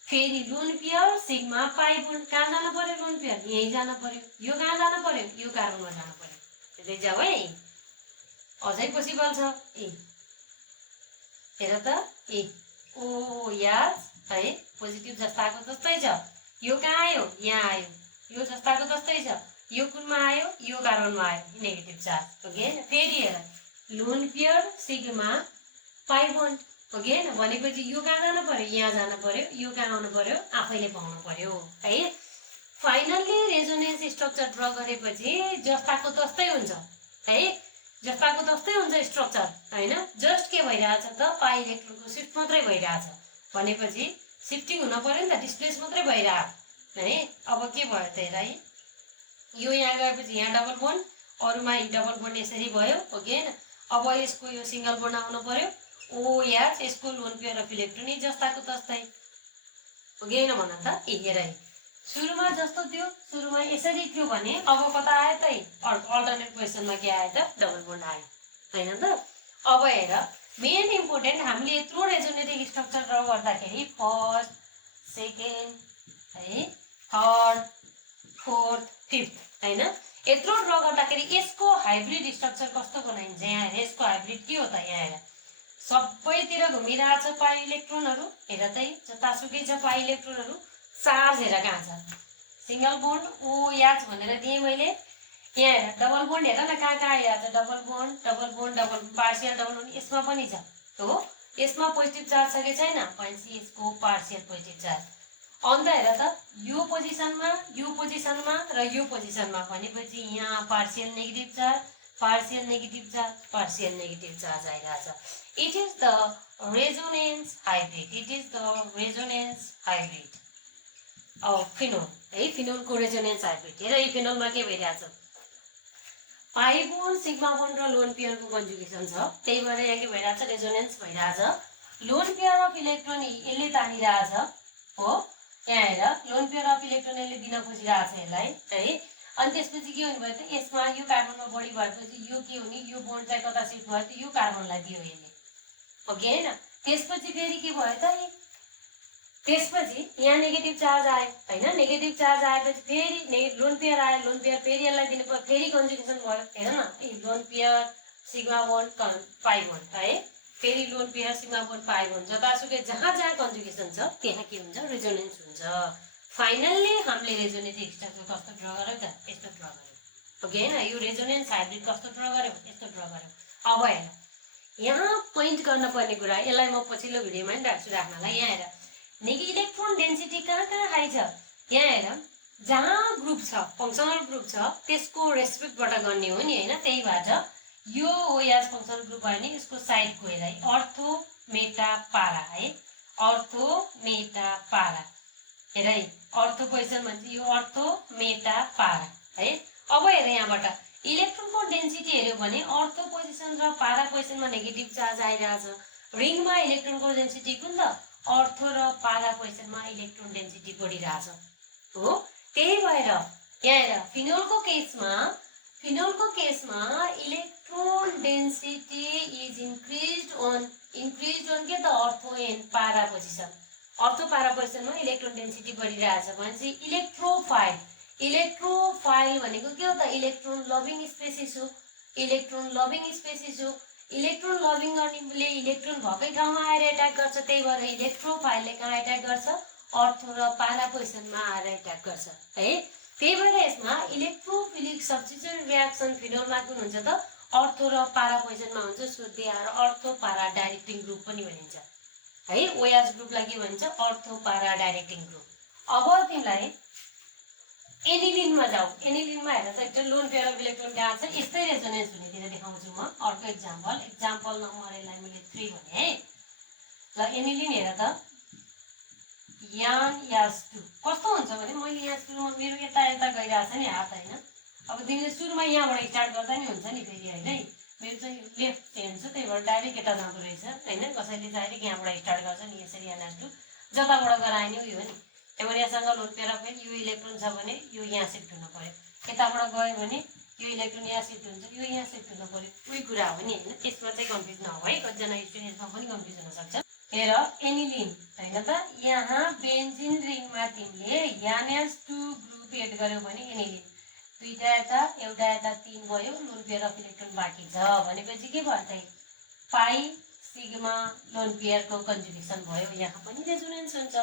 फेरि lone pair sigma pi bond कहाँ जानु पर्यो, लोन पेयर यही जानु पर्यो, यो कहाँ जानु पर्यो, यो कार्बनमा जानु पर्यो। हेर्दै जाऊ है, अझै पोसिबल छ। हेर त OH है, पोजिटिभ जस्ताको तस्तै छ, यो कहाँ आयो, यहाँ आयो, यो जस्ताको तस्तै छ, यो कुनमा आयो, यो कार्बनमा आयो, नेगेटिभ चार्ज हो कि हैन। फेरि हेर lone pair sigma pi bond हो कि हैन, भनेपछि यो कहाँ जानु पर्यो, यहाँ जानु पर्यो, यो कहाँ आउनु पर्यो, आफैले पाउनु पर्यो है। फाइनल्ली रेजोनेन्स स्ट्रक्चर ड्र गरेपछि जस्ताको तस्तै हुन्छ है, जस्ताको तस्तै हुन्छ स्ट्रक्चर हैन। जस्ट के भइरहेछ त, पाई इलेक्ट्रोनको सिफ्ट मात्रै भइरहेछ, भनेपछि सिफ्टिङ हुन पर्यो नि त, डिस्प्लेस मात्रै भइरहेको है। अब के भयो त हेर है, यो यहाँ गएपछि यहाँ डबल बोन्ड, अरूमा डबल बोन्ड यसरी भयो हो कि हैन। अब यसको यो सिंगल बोन्ड आउनु पर्यो, OH यसको लोन पेयर अफ इलेक्ट्रोन जस्ताको तस्तै हो कि हैन भन त। हेर है सुरुमा जस्तो थियो, सुरुमा यसरी थियो भने अब कता आयो त, अल्टरनेट पोजिसनमा के आयो त, डबल बोन्ड आयो हैन त। अब हेर मेन इम्पोर्टेन्ट, हामीले यत्रो रेजोनेटिङ स्ट्रक्चर ड्र गर्दाखेरि फर्स्ट सेकेन्ड है, थर्ड फोर्थ फिफ्थ हैन, यत्रो ड्र गर्दाखेरि यसको हाइब्रिड स्ट्रक्चर कस्तो बनाइन्छ, यहाँ हेर यसको हाइब्रिड के हो त, यहाँ हेर सबैतिर घुमिरहेछ पाई इलेक्ट्रोनहरू। हेर त जतासुकै छ पाई इलेक्ट्रोनहरू, चार्ज हेर कहाँ छ, सिंगल बोन्ड OH भनेर दिएँ मैले, यहाँ हेर डबल बोन्ड हेर न कहाँ कहाँ आइरहेछ, double bond double bond double partial double bond, यसमा पनि छ हो, यसमा पोजिटिभ चार्ज छ कि छैन, भनेपछि यसको पार्सियल पोजिटिभ चार्ज। अन्त हेर त यो पोजिसनमा र यो पोजिसनमा, भनेपछि यहाँ partial negative charge, partial negative charge, partial negative charge आइरहेछ। It is the resonance hybrid, it is the resonance hybrid phenol है, फिनोलको रेजोनेन्स हाइब्रिड। हेर यो फिनोलमा के भइरहेछ, पाई बोन्ड सिग्मा बोन्ड र लोन पेयरको कन्जुगेसन छ, त्यही भएर यहाँ के भइरहेछ, रेजोनेन्स भइरहेछ। लोन पेयर अफ इलेक्ट्रोन यसले तानिरहेछ हो, यहाँ हेर लोन पेयर अफ इलेक्ट्रोन यसले दिन खोजिरहेछ यसलाई है। अनि त्यसपछि के हुने भयो त, यसमा यो कार्बनमा बढी भएपछि यो के हुने, यो बोन्ड चाहिँ कता सिफ्ट भयो त, यो कार्बनलाई दियो यसले हो कि हैन। त्यसपछि फेरि के भयो त, त्यसपछि यहाँ नेगेटिभ चार्ज आयो हैन, नेगेटिभ चार्ज आएपछि फेरि लोन पेयर आयो, लोन पेयर फेरि यसलाई दिनु पर्यो, फेरि कन्जुगेसन भयो हेर न, lone pair sigma bond pi bond है, फेरि lone pair sigma bond pi bond, जतासुकै जहाँ जहाँ कन्जुगेसन छ त्यहाँ के हुन्छ, रेजोनेन्स हुन्छ। फाइनल्ली हामीले रेजोनेटिभ स्ट्रक्चर कस्तो ड्र गर्यौँ त, यस्तो ड्र गर्यौँ हो कि हैन। यो रेजोनेन्स हाइब्रिड कस्तो ड्र गर्यौँ, यस्तो ड्र गर्यौँ। अब हेर यहाँ पोइन्ट गर्न पर्ने कुरा, यसलाई म पछिल्लो भिडियोमा पनि राख्छु राख्नलाई। यहाँ हेर इलेक्ट्रोन डेन्सिटी कहाँ कहाँ हाई छ, यहाँ हेर जहाँ ग्रुप छ, फङ्सनल ग्रुप छ, त्यसको रेस्पेक्टबाट गर्ने हो नि हैन। त्यही भएर यो OH फङ्सनल ग्रुप भयो नि, यसको साइड गएर है अर्थो मेटा पारा है, अर्थो मेटा पारा। हेर है अर्थो पोजिसन भन्छ, यो अर्थो मेटा पारा है। अब हेर यहाँबाट इलेक्ट्रोनको डेन्सिटी हेऱ्यो भने अर्थो पोजिसन र पारा पोजिसनमा नेगेटिभ चार्ज आइरहेछ। रिङमा इलेक्ट्रोनको डेन्सिटी कुन त, अर्थो र पारा पोजिसनमा इलेक्ट्रोन डेन्सिटी बढिरहेछ हो। त्यही भएर यहाँ हेर फिनोलको केसमा इलेक्ट्रोन डेन्सिटी इज इन्क्रिज्ड अन के त, अर्थो एन्ड पारा पोजिसन। अर्थो पारा पोजिसनमा इलेक्ट्रोन डेन्सिटी बढिरहेछ भनेपछि इलेक्ट्रोफाइल भनेको के हो त, इलेक्ट्रोन लभिङ स्पेसिस हो। इलेक्ट्रोन लभिङ स्पेसिस हो। इलेक्ट्रोन लभिङ गर्नेले इलेक्ट्रोन भएकै ठाउँमा आएर एट्याक गर्छ, त्यही भएर इलेक्ट्रोफाइलले कहाँ एट्याक गर्छ, अर्थो र पारा पोजिसनमा आएर एट्याक गर्छ है। त्यही भएर यसमा इलेक्ट्रोफिलिक सब्स्टिट्युसन रियाक्सन फिनोलमा कुन हुन्छ त, अर्थो र पारा पोजिसनमा हुन्छ। सो दे आर अर्थो पारा डाइरेक्टिङ ग्रुप पनि भनिन्छ है। ओएच ग्रुपलाई के भन्छ, अर्थो पारा डाइरेक्टिङ ग्रुप। अब तिमीलाई एनिलिनमा जाऊ। एनिलिनमा हेर त एउटा लोन पेयर अफ इलेक्ट्रोन कहाँ छ, यस्तै रेजोनेन्स हुनेतिर देखाउँछु म। अर्को एक्जाम्पल नम्बर यसलाई मैले 3 भने है। ल एनिलिन हेर त, यान यास2 कस्तो हुन्छ भने, मैले यहाँ सुरुमा मेरो यता यता गइरहेछ नि हात होइन। अब तिमीले सुरुमा यहाँबाट स्टार्ट गर्दा नि हुन्छ नि फेरि होइन। मेरो चाहिँ लेफ्ट ह्यान्ड छ, त्यही भएर डाइरेक्ट यता जाँदो रहेछ होइन। कसैले डाइरेक्ट यहाँबाट स्टार्ट गर्छ नि, यसरी यानयास2 जताबाट गरायो नि उयो हो नि। त्यही भएर यहाँसँग लोन पेयर अफ यो इलेक्ट्रोन छ भने यो यहाँ सिफ्ट हुनु पर्यो, यताबाट गयो भने यो इलेक्ट्रोन यहाँ सिफ्ट हुन्छ, यो यहाँ सिफ्ट हुनु पर्यो, उही कुरा हो नि होइन। यसमा चाहिँ कन्फ्युज नहो है, कतिजना स्टुडेन्टमा पनि कन्फ्युज हुनसक्छ। हेर एनिलिन होइन त, यहाँ बेन्जिन रिङमा तिमीले यानएस2 ग्रुप एड गर्यो भने एनिलिन, दुईटा यता एउटा यता 3 भयो, लोन पेयर अफ इलेक्ट्रोन बाँकी छ भनेपछि के भयो त, पाई सिग्मा लोन पेयरको कन्जुगेसन भयो। यहाँ पनि रेजोनेन्स हुन्छ,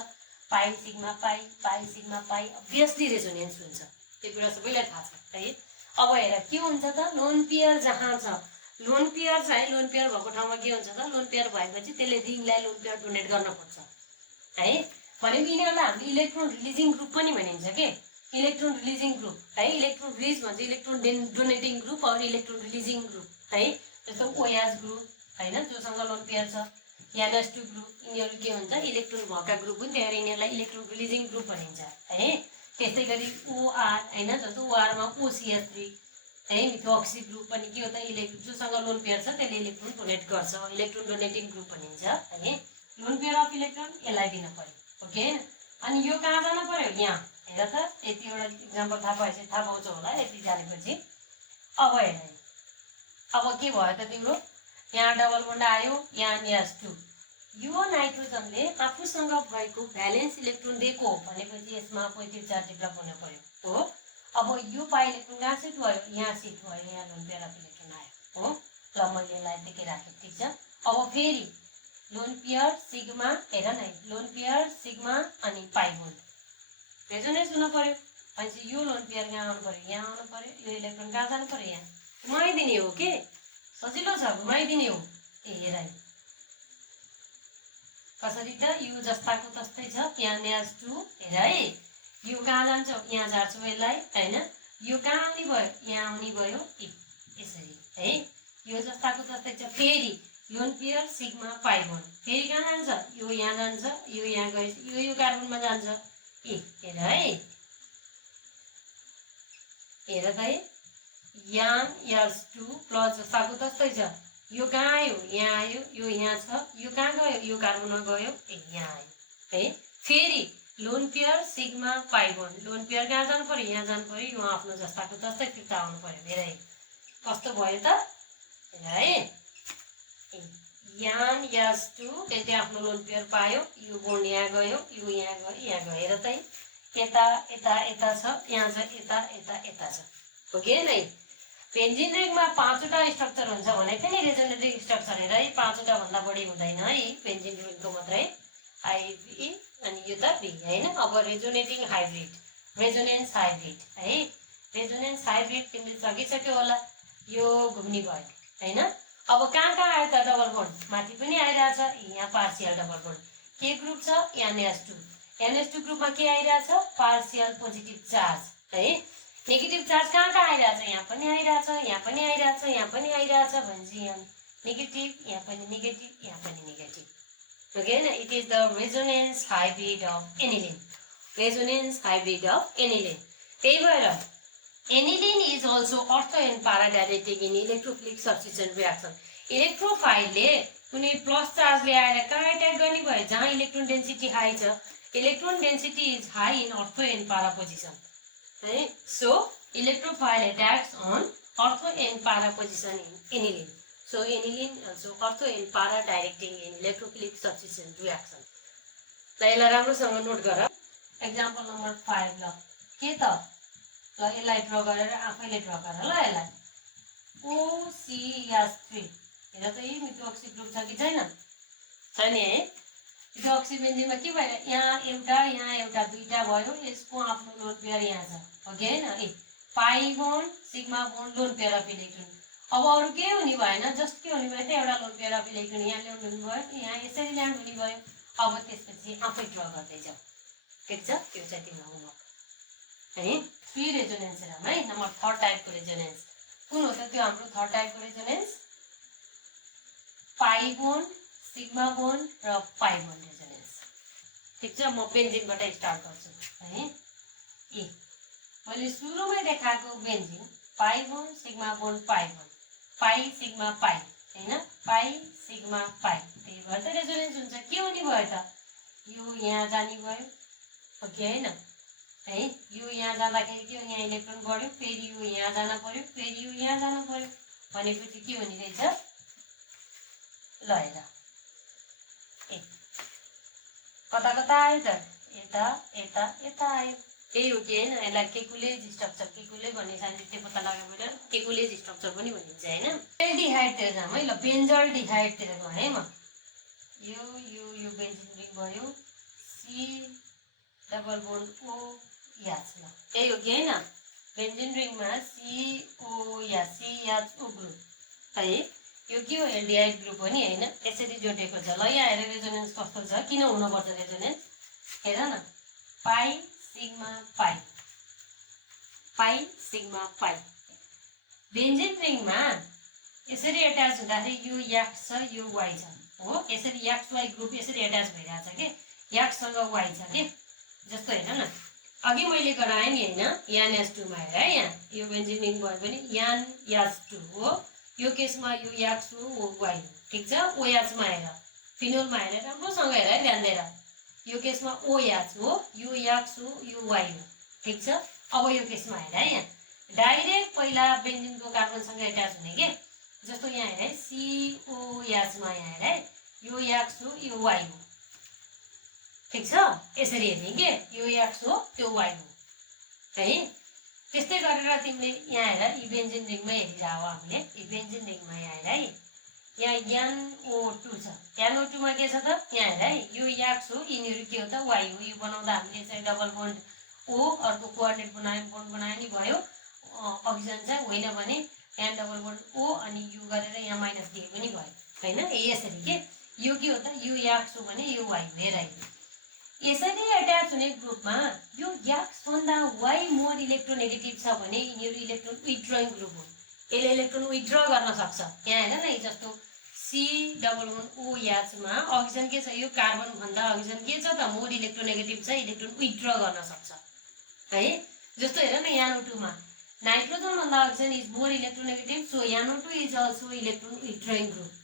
पाई सिग्मा पाई, पाई सिग्मा पाई, अभियसली रेजोनेन्स हुन्छ, त्यो कुरा सबैलाई थाहा छ है। अब हेर के हुन्छ त, लोन पेयर जहाँ छ, लोन पेयर चाहिँ लोन पेयर भएको ठाउँमा के हुन्छ त, लोन पेयर भएपछि त्यसले रिङलाई लोन पेयर डोनेट गर्न खोज्छ है। भनेपछि यिनीहरूलाई हामीले इलेक्ट्रोन रिलिजिङ ग्रुप पनि भनिन्छ के, इलेक्ट्रोन रिलिजिङ ग्रुप है। इलेक्ट्रोन रिलिज भन्छ इलेक्ट्रोन डोनेटिङ ग्रुप और इलेक्ट्रोन रिलिजिङ ग्रुप है। जस्तो ओएच ग्रुप होइन, जोसँग लोन पेयर छ, यानएस2 ग्रुप, यिनीहरू के हुन्छ, इलेक्ट्रोन भएका ग्रुप हुन्, त्यही भएर यिनीहरूलाई इलेक्ट्रोन रिलिजिङ ग्रुप भनिन्छ है। त्यस्तै गरी ओआर होइन, जस्तो ओआरमा ओसिएच3 है, मिथोक्सी ग्रुप पनि के हो त, जोसँग लोन पेयर छ त्यसले इलेक्ट्रोन डोनेट गर्छ, इलेक्ट्रोन डोनेटिङ ग्रुप भनिन्छ है। लोन पेयर अफ इलेक्ट्रोन यसलाई दिन पर्यो ओके। अनि यो कहाँ जानु पर्यो, यहाँ हेर त, यति एउटा इक्जाम्पल थाहा भएपछि थाहा पाउँछ होला। यति जानेपछि अब हेर, अब के भयो त तिम्रो, यहाँ डबल बोन्ड आयो, यानएस2, यो नाइट्रोजनले आफूसँग भएको भ्यालेन्स इलेक्ट्रोन दिएको भनेपछि यसमा पोजिटिभ चार्ज डेभलप हुनु पर्यो हो। अब यो पाई इलेक्ट्रोन कहाँ सिफ्ट भयो, यहाँ सिफ्ट भयो, यहाँ लोन पेयर अफ इलेक्ट्रोन आयो हो। ल मैले यसलाई यतिकै राखेँ, ठिक छ। अब फेरि लोन पेयर सिग्मा हेर न, लोन पेयर सिग्मा अनि पाई बोन्ड रेजोनेन्स हुनु पर्यो भनेपछि यो लोन पेयर कहाँ आउनु पर्यो, यहाँ आउनु पर्यो, यो इलेक्ट्रोन कहाँ जानु पर्यो, यहाँ घुमाइदिने हो के, सजिलो छ, घुमाइदिने हो। हेर कसरी त, यो जस्ताको तस्तै छ, यानएस2 हेर है, यो कहाँ जान्छ, यहाँ झार्छु यसलाई होइन, यो कहाँ आउने भयो, यहाँ आउने भयो, यसरी है। यो जस्ताको तस्तै छ। फेरि lone pair sigma pi bond फेरि कहाँ जान्छ, यो यहाँ जान्छ, यो यहाँ गए यो कार्बनमा जान्छ। हेर है, हेर त है, यानएस2 प्लस जस्ताको तस्तै छ, यो कहाँ आयो, यहाँ आयो, यो यहाँ छ, यो कहाँ गयो, यो कार्बनमा गयो, यहाँ आयो है। फेरि lone pair sigma pi bond, lone pair कहाँ जानु पर्यो, यहाँ जानु पर्यो, यो आफ्नो जस्ताको तस्तै फिर्ता आउनु पर्यो। हेर है कस्तो भयो त, हेर है, यानएस2 त्यसले आफ्नो लोन पेयर पायो, यो बोन्ड यहाँ गयो, यो यहाँ गयो, यहाँ गयो। हेर त यता यता यता छ, यहाँ छ, यता यता यता छ, हो कि नै। बेन्जिन रिङमा 5वटा स्ट्रक्चर हुन्छ भनेको थिएँ नि, रेजोनेटिङ स्ट्रक्चर। हेर है, 5वटा भन्दा बढी हुँदैन है बेन्जिन रिङको मात्रै, आइभी अनि यो त बी होइन। अब रेजोनेटिङ हाइब्रिड, रेजोनेन्स हाइब्रिड है, रेजोनेन्स हाइब्रिड तिमीले सकिसक्यो होला, यो घुम्ने भयो होइन। अब कहाँ कहाँ आयो त डबल बोन्ड, माथि पनि आइरहेछ, यहाँ पार्सियल डबल बोन्ड, के ग्रुप छ, यानएस2, यानएस2 ग्रुपमा के आइरहेछ, पार्सियल पोजिटिभ चार्ज है। नेगेटिभ चार्ज कहाँ कहाँ आइरहेछ, यहाँ पनि आइरहेछ, यहाँ पनि आइरहेछ, यहाँ पनि आइरहेछ भनेपछि यहाँ नेगेटिभ, यहाँ पनि नेगेटिभ, यहाँ पनि नेगेटिभ, ओके न। It is the resonance hybrid of aniline, resonance hybrid of aniline. त्यही भएर aniline is also ortho and para directing in electrophilic substitution reaction. इलेक्ट्रोफाइलले कुनै प्लस चार्ज ल्याएर कहाँ एट्याक गर्ने भयो, जहाँ इलेक्ट्रोन डेन्सिटी हाई छ, electron density is high in ortho and para position है। So electrophile attacks on ortho and para position in aniline. So aniline also ortho and para directing in electrophilic substitution reaction. ल यसलाई राम्रोसँग नोट गर। एक्जाम्पल नम्बर 5 ल के त, ल यसलाई ड्र गरेर आफैले ड्र गर ल यसलाई OCH3 हेर त यही मिथोक्सी ग्रुप छ कि छैन छैन है मिथोक्सी बेन्जिनमा के भएर यहाँ एउटा दुईटा भयो यसको आफ्नो लोन पेयर यहाँ छ हो कि हैन ए pi bond sigma bond lone pair of electron अब अरु के हुने भएन जस्ट के हुने भयो त एउटा लोन पेयर अफ इलेक्ट्रोन यहाँ ल्याउनु हुने भयो यहाँ यसरी ल्याउनु हुने भयो अब त्यसपछि आफै ड्र गर्दै जाऊ ठिक छ त्यो चाहिँ तिम्रो होमवर्क है थ्री रेजोनेन्स हेरौँ है नम्बर थर्ड टाइपको रेजोनेन्स कुन हो त त्यो हाम्रो थर्ड टाइपको रेजोनेन्स पाई बोन्ड सिग्मा बोन्ड र पाई बोन्ड रेजोनेन्स ठिक छ म बेन्जिनबाट स्टार्ट गर्छु है ए मैले सुरुमै देखाएको बेन्जिन पाई बोन्ड सिग्मा बोन्ड पाई सिग्मा पाई हैन पाई सिग्मा पाई त्यही भएर त रेजोनेन्स हुन्छ के हुने भयो त यो यहाँ जाने भयो हो कि हैन है यो यहाँ जाँदाखेरि के यहाँ इलेक्ट्रोन बढ्यो फेरि यो यहाँ जान पर्यो फेरि यो यहाँ जान पर्यो भनेपछि के हुने रहेछ ल हेर ए कता कता आयो त यता यता यता आयो त्यही हो कि हैन यसलाई केकुलेज स्ट्रक्चर भन्ने साइन्टिफिक पत्ता लगायो भने केकुलेज स्ट्रक्चर पनि भनिन्छ हैन एल्डिहाइडतिर जाउँ है ल बेन्जल डिहाइडतिर गएँ है म यो बेन्जिन रिङ भयो सी डबल बोन्ड ओ याच ल त्यही हो कि हैन बेन्जिन रिङमा COO ग्रुप है यो के हो एल्डिहाइड ग्रुप हो नि हैन यसरी जोडेको छ ल यहाँ हेर रेजोनेन्स कस्तो छ किन हुनुपर्छ रेजोनेन्स हेर न पाई सिग्मा पाई बेन्जिन रिङमा यसरी एट्याच हुँदाखेरि यो एक्स छ यो वाई छ हो यसरी एक्स वाई ग्रुप यसरी एट्याच भइरहेछ के एक्ससँग वाई छ के जस्तो हेर न अघि मैले गराएँ नि हैन यान एस2 मा हेर है यहाँ यो बेन्जिन रिङ भयो भने यान एस2 हो यो केसमा यो एक्स हो वाई हो ठिक छ ओ एचमा हेर फिनोलमा हेर राम्रोसँग हेर है ध्यान दिएर यो केसमा ओ एच हो यो एक्स हो यो वाई हो ठिक छ अब यो केसमा हेर है यहाँ डाइरेक्ट पहिला बेन्जिनको कार्बनसँग एट्याच हुने के जस्तो यहाँ हेर है COH मा यहाँ हेर है यो एक्स हो यो वाई हो ठिक छ यसरी हेर्ने के यो एक्स हो त्यो वाई हो है त्यस्तै गरेर तिमीले यहाँ हेर यो बेन्जिन रिङमै हेरिरह हामीले यो बेन्जिन रिङमा यहाँ हेर है यहाँ NO2 छ NO2 मा के छ त यहाँ हेर है यो एक्स हो यिनीहरू के हो त वाई हो यो बनाउँदा हामीले चाहिँ डबल बोन्ड ओ अर्को कोअर्डिनेट बनायो बोन्ड बनायो नि भयो अक्सिजन चाहिँ होइन भने एन डबल बोन्ड ओ अनि यु गरेर यहाँ माइनस दिए पनि भयो हैन यसरी के यो के हो त यो एक्स हो भने यो वाई हो हेर है यसरी एट्याच हुने ग्रुपमा यो एक्स भन्दा वाई मोर इलेक्ट्रोनेगेटिभ छ भने यिनीहरू इलेक्ट्रोन विथड्रइङ ग्रुप हो यसले इलेक्ट्रोन विथड्र गर्न सक्छ यहाँ हेर न जस्तो सी डबल बोन्ड ओ एचमा अक्सिजन के छ यो कार्बन भन्दा अक्सिजन के छ त मोर इलेक्ट्रोनेगेटिभ छ इलेक्ट्रोन विथड्र गर्न सक्छ है जस्तो हेर न NO2 मा नाइट्रोजन भन्दा oxygen is more electronegative so NO2 is also electron withdrawing group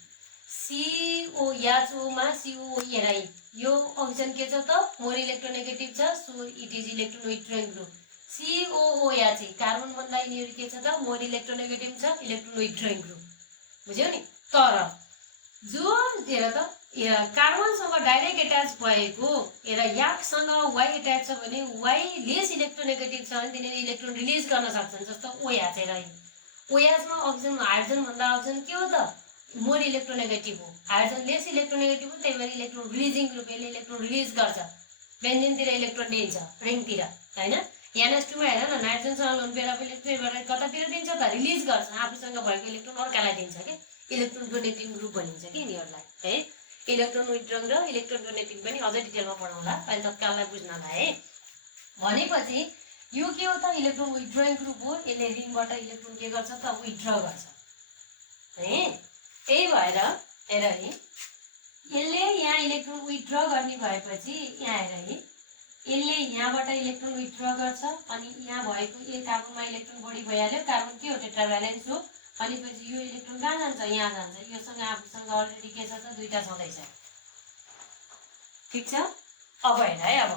COH मा CO हेर है यो अक्सिजन के छ त मोर इलेक्ट्रोनेगेटिभ छ so it is electron withdrawing group COOH carbon भन्दा यिनीहरू के छ त मोर इलेक्ट्रोनेगेटिभ छ इलेक्ट्रोन विथड्रइङ ग्रुप बुझ्यौ नि तर जो हेर त कार्बनसँग डाइरेक्ट एट्याच भएको हेर याकसँग वाई एट्याच छ भने वाई लेस इलेक्ट्रोनेगेटिभ छ भने तिनीहरू इलेक्ट्रोन रिलिज गर्न सक्छन् जस्तो OH हेर OH मा अक्सिजन हाइड्रोजन भन्दा अक्सिजन के हो त मोर इलेक्ट्रोनेगेटिभ हो हाइड्रोजन लेस इलेक्ट्रोनेगेटिभ हो त्यही भएर इलेक्ट्रोन रिलिजिङ ग्रुप यसले इलेक्ट्रोन रिलिज गर्छ बेन्जिनतिर इलेक्ट्रोन दिन्छ रिङतिर हैन NH2 मा हेर न नाइट्रोजनसँग लोन पेयर अफ इलेक्ट्रोन कतातिर दिन्छ त रिलिज गर्छ आफूसँग भएको इलेक्ट्रोन अर्कालाई दिन्छ के इलेक्ट्रोन डोनेटिङ ग्रुप भनिन्छ कि यिनीहरूलाई है इलेक्ट्रोन विथड्रइङ र इलेक्ट्रोन डोनेटिङ पनि अझै डिटेलमा पढाउँला अहिले तत्काललाई बुझ्नलाई है भनेपछि यो के हो त इलेक्ट्रोन विथड्रइङ ग्रुप हो यसले रिङबाट इलेक्ट्रोन के गर्छ त विथड्र गर्छ है त्यही भएर हेर है यसले यहाँ इलेक्ट्रोन विथड्र गर्ने भएपछि यहाँ हेर है यसले यहाँबाट इलेक्ट्रोन विथड्र गर्छ अनि यहाँ भएको ए कार्बनमा इलेक्ट्रोन बढी भइहाल्यो कार्बन के हो टेट्राभ्यालेन्स हो भनेपछि यो इलेक्ट्रोन कहाँ जान्छ यहाँ जान्छ योसँग आफूसँग अलरेडी के छ त दुईटा छँदैछ ठिक छ अब हेर है अब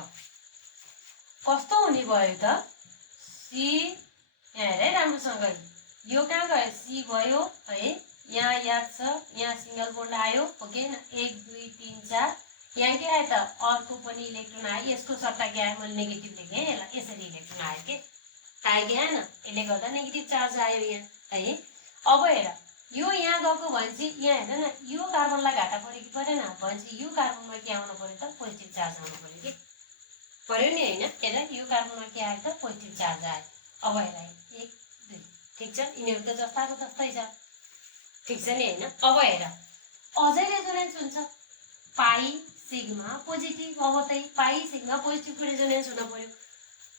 कस्तो हुने भयो त सी यहाँ हेर है राम्रोसँग यो कहाँ गयो सी भयो है यहाँ याद छ यहाँ सिंगल बोन्ड आयो ओके न 1 2 3 4 यहाँ के आयो त अर्को पनि इलेक्ट्रोन आयो यसको सट्टा के आयो मैले नेगेटिभ लेखेँ यसलाई यसरी इलेक्ट्रोन आयो के आयो कि आएन यसले गर्दा नेगेटिभ चार्ज आयो यहाँ है अब हेर यो यहाँ गएको भनेपछि यहाँ हेर न यो कार्बनलाई घाटा पऱ्यो कि परेन भनेपछि यो कार्बनमा के आउनु पऱ्यो त पोजिटिभ चार्ज आउनु पऱ्यो कि पऱ्यो नि होइन हेर यो कार्बनमा के आयो त पोजिटिभ चार्ज आयो अब हेर 1 2 ठिक छ यिनीहरू त जस्ताको जस्तै छ ठिक छ नि होइन अब हेर अझै रेजोनेन्स हुन्छ पाई सिग्मा पोजिटिभ अब चाहिँ पाई सिग्मा पोजिटिभको रेजोनेन्स हुन पर्यो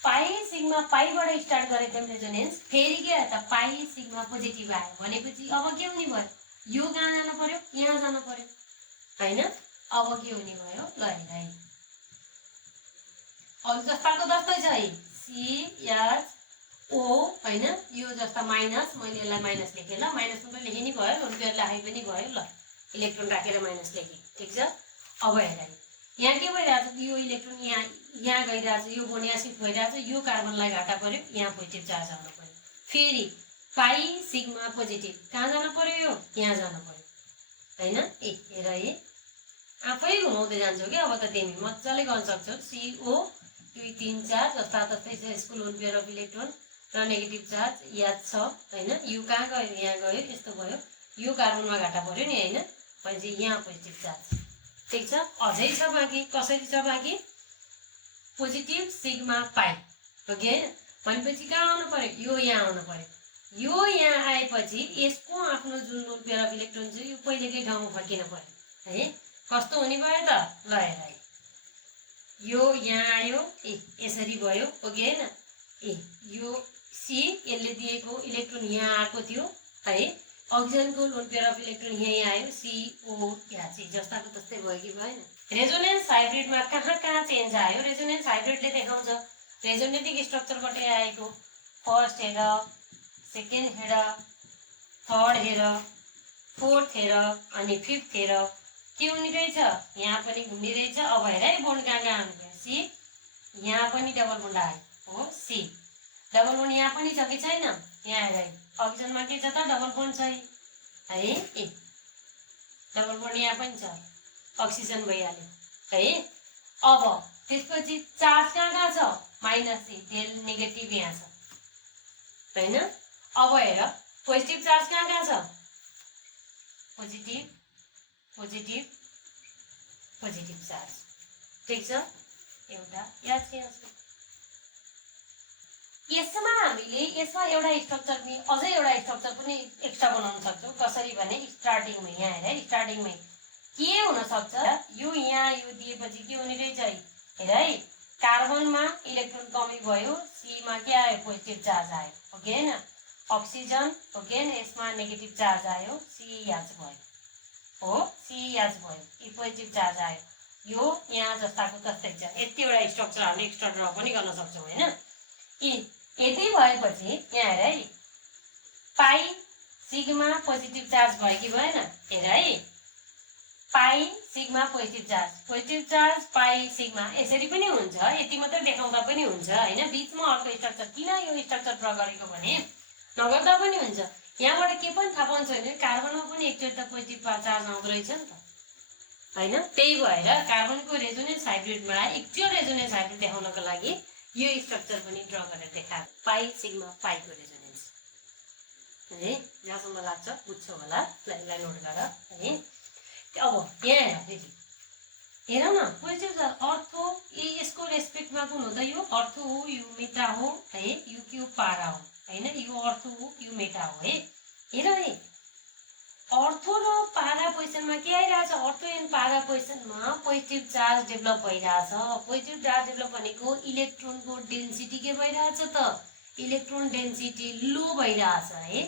पाई सिग्मा पाईबाट स्टार्ट गरेको रेजोनेन्स फेरि के त पाई सिग्मा पोजिटिभ आयो भनेपछि अब के हुने भयो यो कहाँ जानु पर्यो यहाँ जानु पर्यो हैन अब के हुने भयो ल हेर है अरु जस्ताको जस्तै छ है CH O हैन यो जस्ता माइनस मैले यसलाई माइनस लेखेँ ल माइनस पनि लेखे नि भयो रुपियाँ लेखे पनि भयो ल इलेक्ट्रोन राखेर माइनस लेखेँ ठीक छ अब हेर है यहाँ के भइरहेछ यो इलेक्ट्रोन यहाँ गइरहेछ यो बोनिया शिफ्ट भइरहेछ यो कार्बनलाई घाटा पर्यो यहाँ पोजिटिभ चार्ज आउनु पर्यो फेरि पाई सिग्मा पोजिटिभ कहाँ जानु पर्यो यो यहाँ जानु पर्यो हैन ए हेर है आफै घुमाउँदै जान्छौ कि अब त तिमी मजाले गर्न सक्छौ CO 2 3 4 जस्ता जस्तै छ यसको लोन पेयर अफ इलेक्ट्रोन र नेगेटिभ चार्ज याद छ हैन यो कहाँ गयो यहाँ गयो यस्तो भयो यो कार्बनमा घाटा पर्यो नि हैन भनेपछि यहाँ पोजिटिभ चार्ज ठीक छ अझै छ बाँकी कसरी छ बाँकी पोजिटिभ सिग्मा पाई ओके भनेपछि कहाँ आउनु पर्यो यो यहाँ आउनु पर्यो यो यहाँ आएपछि यसको आफ्नो जुन लोन पेयर अफ इलेक्ट्रोन छ यो पहिलेकै ठाउँमा फर्किन पर्यो है कस्तो हुने भयो त ल हेर है यो यहाँ आयो ए यसरी भयो ओके हैन ए यो सी यसले दिएको इलेक्ट्रोन यहाँ आएको थियो है अक्सिजनको लोन पेयर अफ इलेक्ट्रोन यही आयो CO यहाँ चाहिँ जस्ताको तस्तै भयो कि भएन रेजोनेन्स हाइब्रिडमा कहाँ कहाँ चेन्ज आयो रेजोनेन्स हाइब्रिडले देखाउँछ रेजोनेटिक स्ट्रक्चरबाटै आएको फर्स्ट हेर सेकेन्ड हेर थर्ड हेर फोर्थ हेर अनि फिफ्थ हेर के हुने रहेछ यहाँ पनि घुम्ने रहेछ अब हेर है बोन्ड कहाँ कहाँ आउनु भयो सी यहाँ पनि डबल बोन्ड आयो हो सी डबल बोन्ड यहाँ पनि छ कि छैन यहाँ हेर अक्सिजनमा के छ त डबल बोन्ड छ है ए डबल बोन्ड यहाँ पनि छ अक्सिजन भइहाल्यो है अब त्यसपछि चार्ज कहाँ कहाँ छ माइनस सी नेगेटिभ यहाँ छ हैन अब हेर पोजिटिभ चार्ज कहाँ कहाँ छ पोजिटिभ पोजिटिभ पोजिटिभ चार्ज ठीक छ एउटा याद छ यसमा हामीले यसमा एउटा स्ट्रक्चर पनि अझै एउटा स्ट्रक्चर पनि एक्स्ट्रा बनाउन सक्छौं कसरी भने स्टार्टिङमा यहाँ हेर स्टार्टिङमै के हुन सक्छ यो यहाँ यो दिएपछि के हुने रहेछ हेर है कार्बनमा इलेक्ट्रोन कमी भयो सी मा के आयो पोजिटिभ चार्ज आयो ओके हैन अक्सिजन ओके हैन यसमा नेगेटिभ चार्ज आयो CH भयो हो CH भयो यो पोजिटिभ चार्ज आयो यो यहाँ जस्ताको तस्तै छ यतिवटा स्ट्रक्चर हामीले एक्स्ट्रा ड्रा पनि गर्न सक्छौं हैन यति भएपछि यहाँ हेर है पाई सिग्मा पोजिटिभ चार्ज भयो कि भएन हेर है pi sigma positive charge pi sigma यसरी पनि हुन्छ यति मात्र देखाउँदा पनि हुन्छ हैन बीचमा अर्को स्ट्रक्चर किन यो स्ट्रक्चर ड्रा गरेको भने नगर्दा पनि हुन्छ यहाँबाट के पनि थाहा पाउँछ भने कार्बनमा पनि एकचोटि त पोजिटिभ चार्ज आउँदो रहेछ नि त हैन त्यही भएर कार्बनको रेजोनेन्स हाइब्रिडमा एक्चुअल रेजोनेन्स हाइब्रिड देखाउनको लागि यो स्ट्रक्चर पनि ड्रा गरेर देखाएको पाई सिग्मा पाईको रेजोनेन्स है जहाँसम्म लाग्छ बुझ्छौ होला यसलाई नोट गर है अब यहाँ हेर हेर न पोजिटिभ अर्थो यसको रेस्पेक्टमा कुन हो त यो अर्थो हो यो मेटा हो है यो के पारा हो हैन यो अर्थो हो यो मेटा हो है हेर है अर्थो र पारा पोजिसनमा के आइरहेछ अर्थो एन्ड पारा पोजिसनमा पोजिटिभ चार्ज डेभलप भइरहेछ पोजिटिभ चार्ज डेभलप भनेको इलेक्ट्रोनको डेन्सिटी के भइरहेछ त इलेक्ट्रोन डेन्सिटी लो भइरहेछ है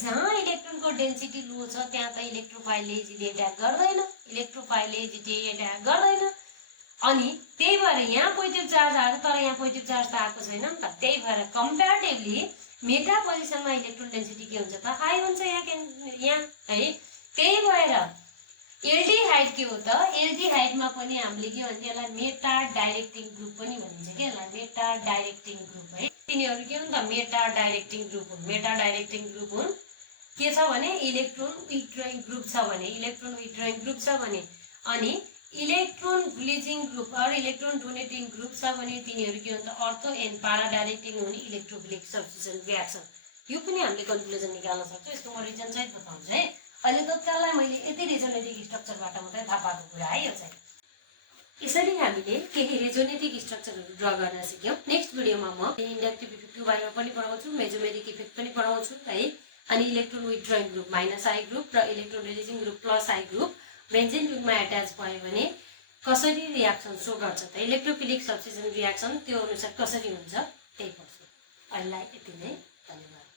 जहाँ इलेक्ट्रोनको डेन्सिटी लो छ त्यहाँ त इलेक्ट्रोफाइलेजिटी एट्याक गर्दैन इलेक्ट्रोफाइलेजिटी एट्याक गर्दैन अनि त्यही भएर यहाँ पोजिटिभ चार्ज आयो तर यहाँ पोजिटिभ चार्ज त आएको छैन नि त त्यही भएर कम्प्यारेटिभली मेटा पोजिसनमा इलेक्ट्रोन डेन्सिटी के हुन्छ त हाई हुन्छ यहाँ है त्यही भएर एल्डिहाइड के हो त एल्डिहाइडमा पनि हामीले के भन्छ यसलाई मेटा डाइरेक्टिङ ग्रुप पनि भनिन्छ के यसलाई मेटा डाइरेक्टिङ ग्रुप है तिनीहरू के हुन् त मेटा डाइरेक्टिङ ग्रुप हुन् मेटा डाइरेक्टिङ ग्रुप हुन् के छ भने इलेक्ट्रोन विथड्रइङ ग्रुप छ भने इलेक्ट्रोन विथड्रइङ ग्रुप छ भने अनि इलेक्ट्रोन रिलिजिङ ग्रुप और इलेक्ट्रोन डोनेटिङ ग्रुप छ भने तिनीहरू के हुन् त अर्थो एन्ड पारा डाइरेक्टिङ हुने इलेक्ट्रोफिलिक सब्स्टिट्युसन रिएक्सन यो पनि हामीले कन्क्लुजन निकाल्न सक्छौँ। यसको म रिजन सहित बताउँछु है। अहिले तत्काललाई मैले यति रेजोनेटिक स्ट्रक्चरबाट मात्रै थाहा पाएको कुरा है यो चाहिँ। यसरी हामीले केही रेजोनेटिक स्ट्रक्चरहरू ड्र गर्न सिक्यौँ। नेक्स्ट भिडियोमा म इन्डक्टिभ इफेक्टको बारेमा पनि पढाउँछु, मेजोमेरिक इफेक्ट पनि पढाउँछु है। अनि electron withdrawing group -I group र electron releasing group +I group benzene ग्रुपमा एट्याच भयो भने कसरी रियाक्सन सो गर्छ त, इलेक्ट्रोफिलिक सब्स्टिट्युसन रियाक्सन त्यो अनुसार कसरी हुन्छ त्यही पढ्छु। अहिलेलाई यति नै, धन्यवाद।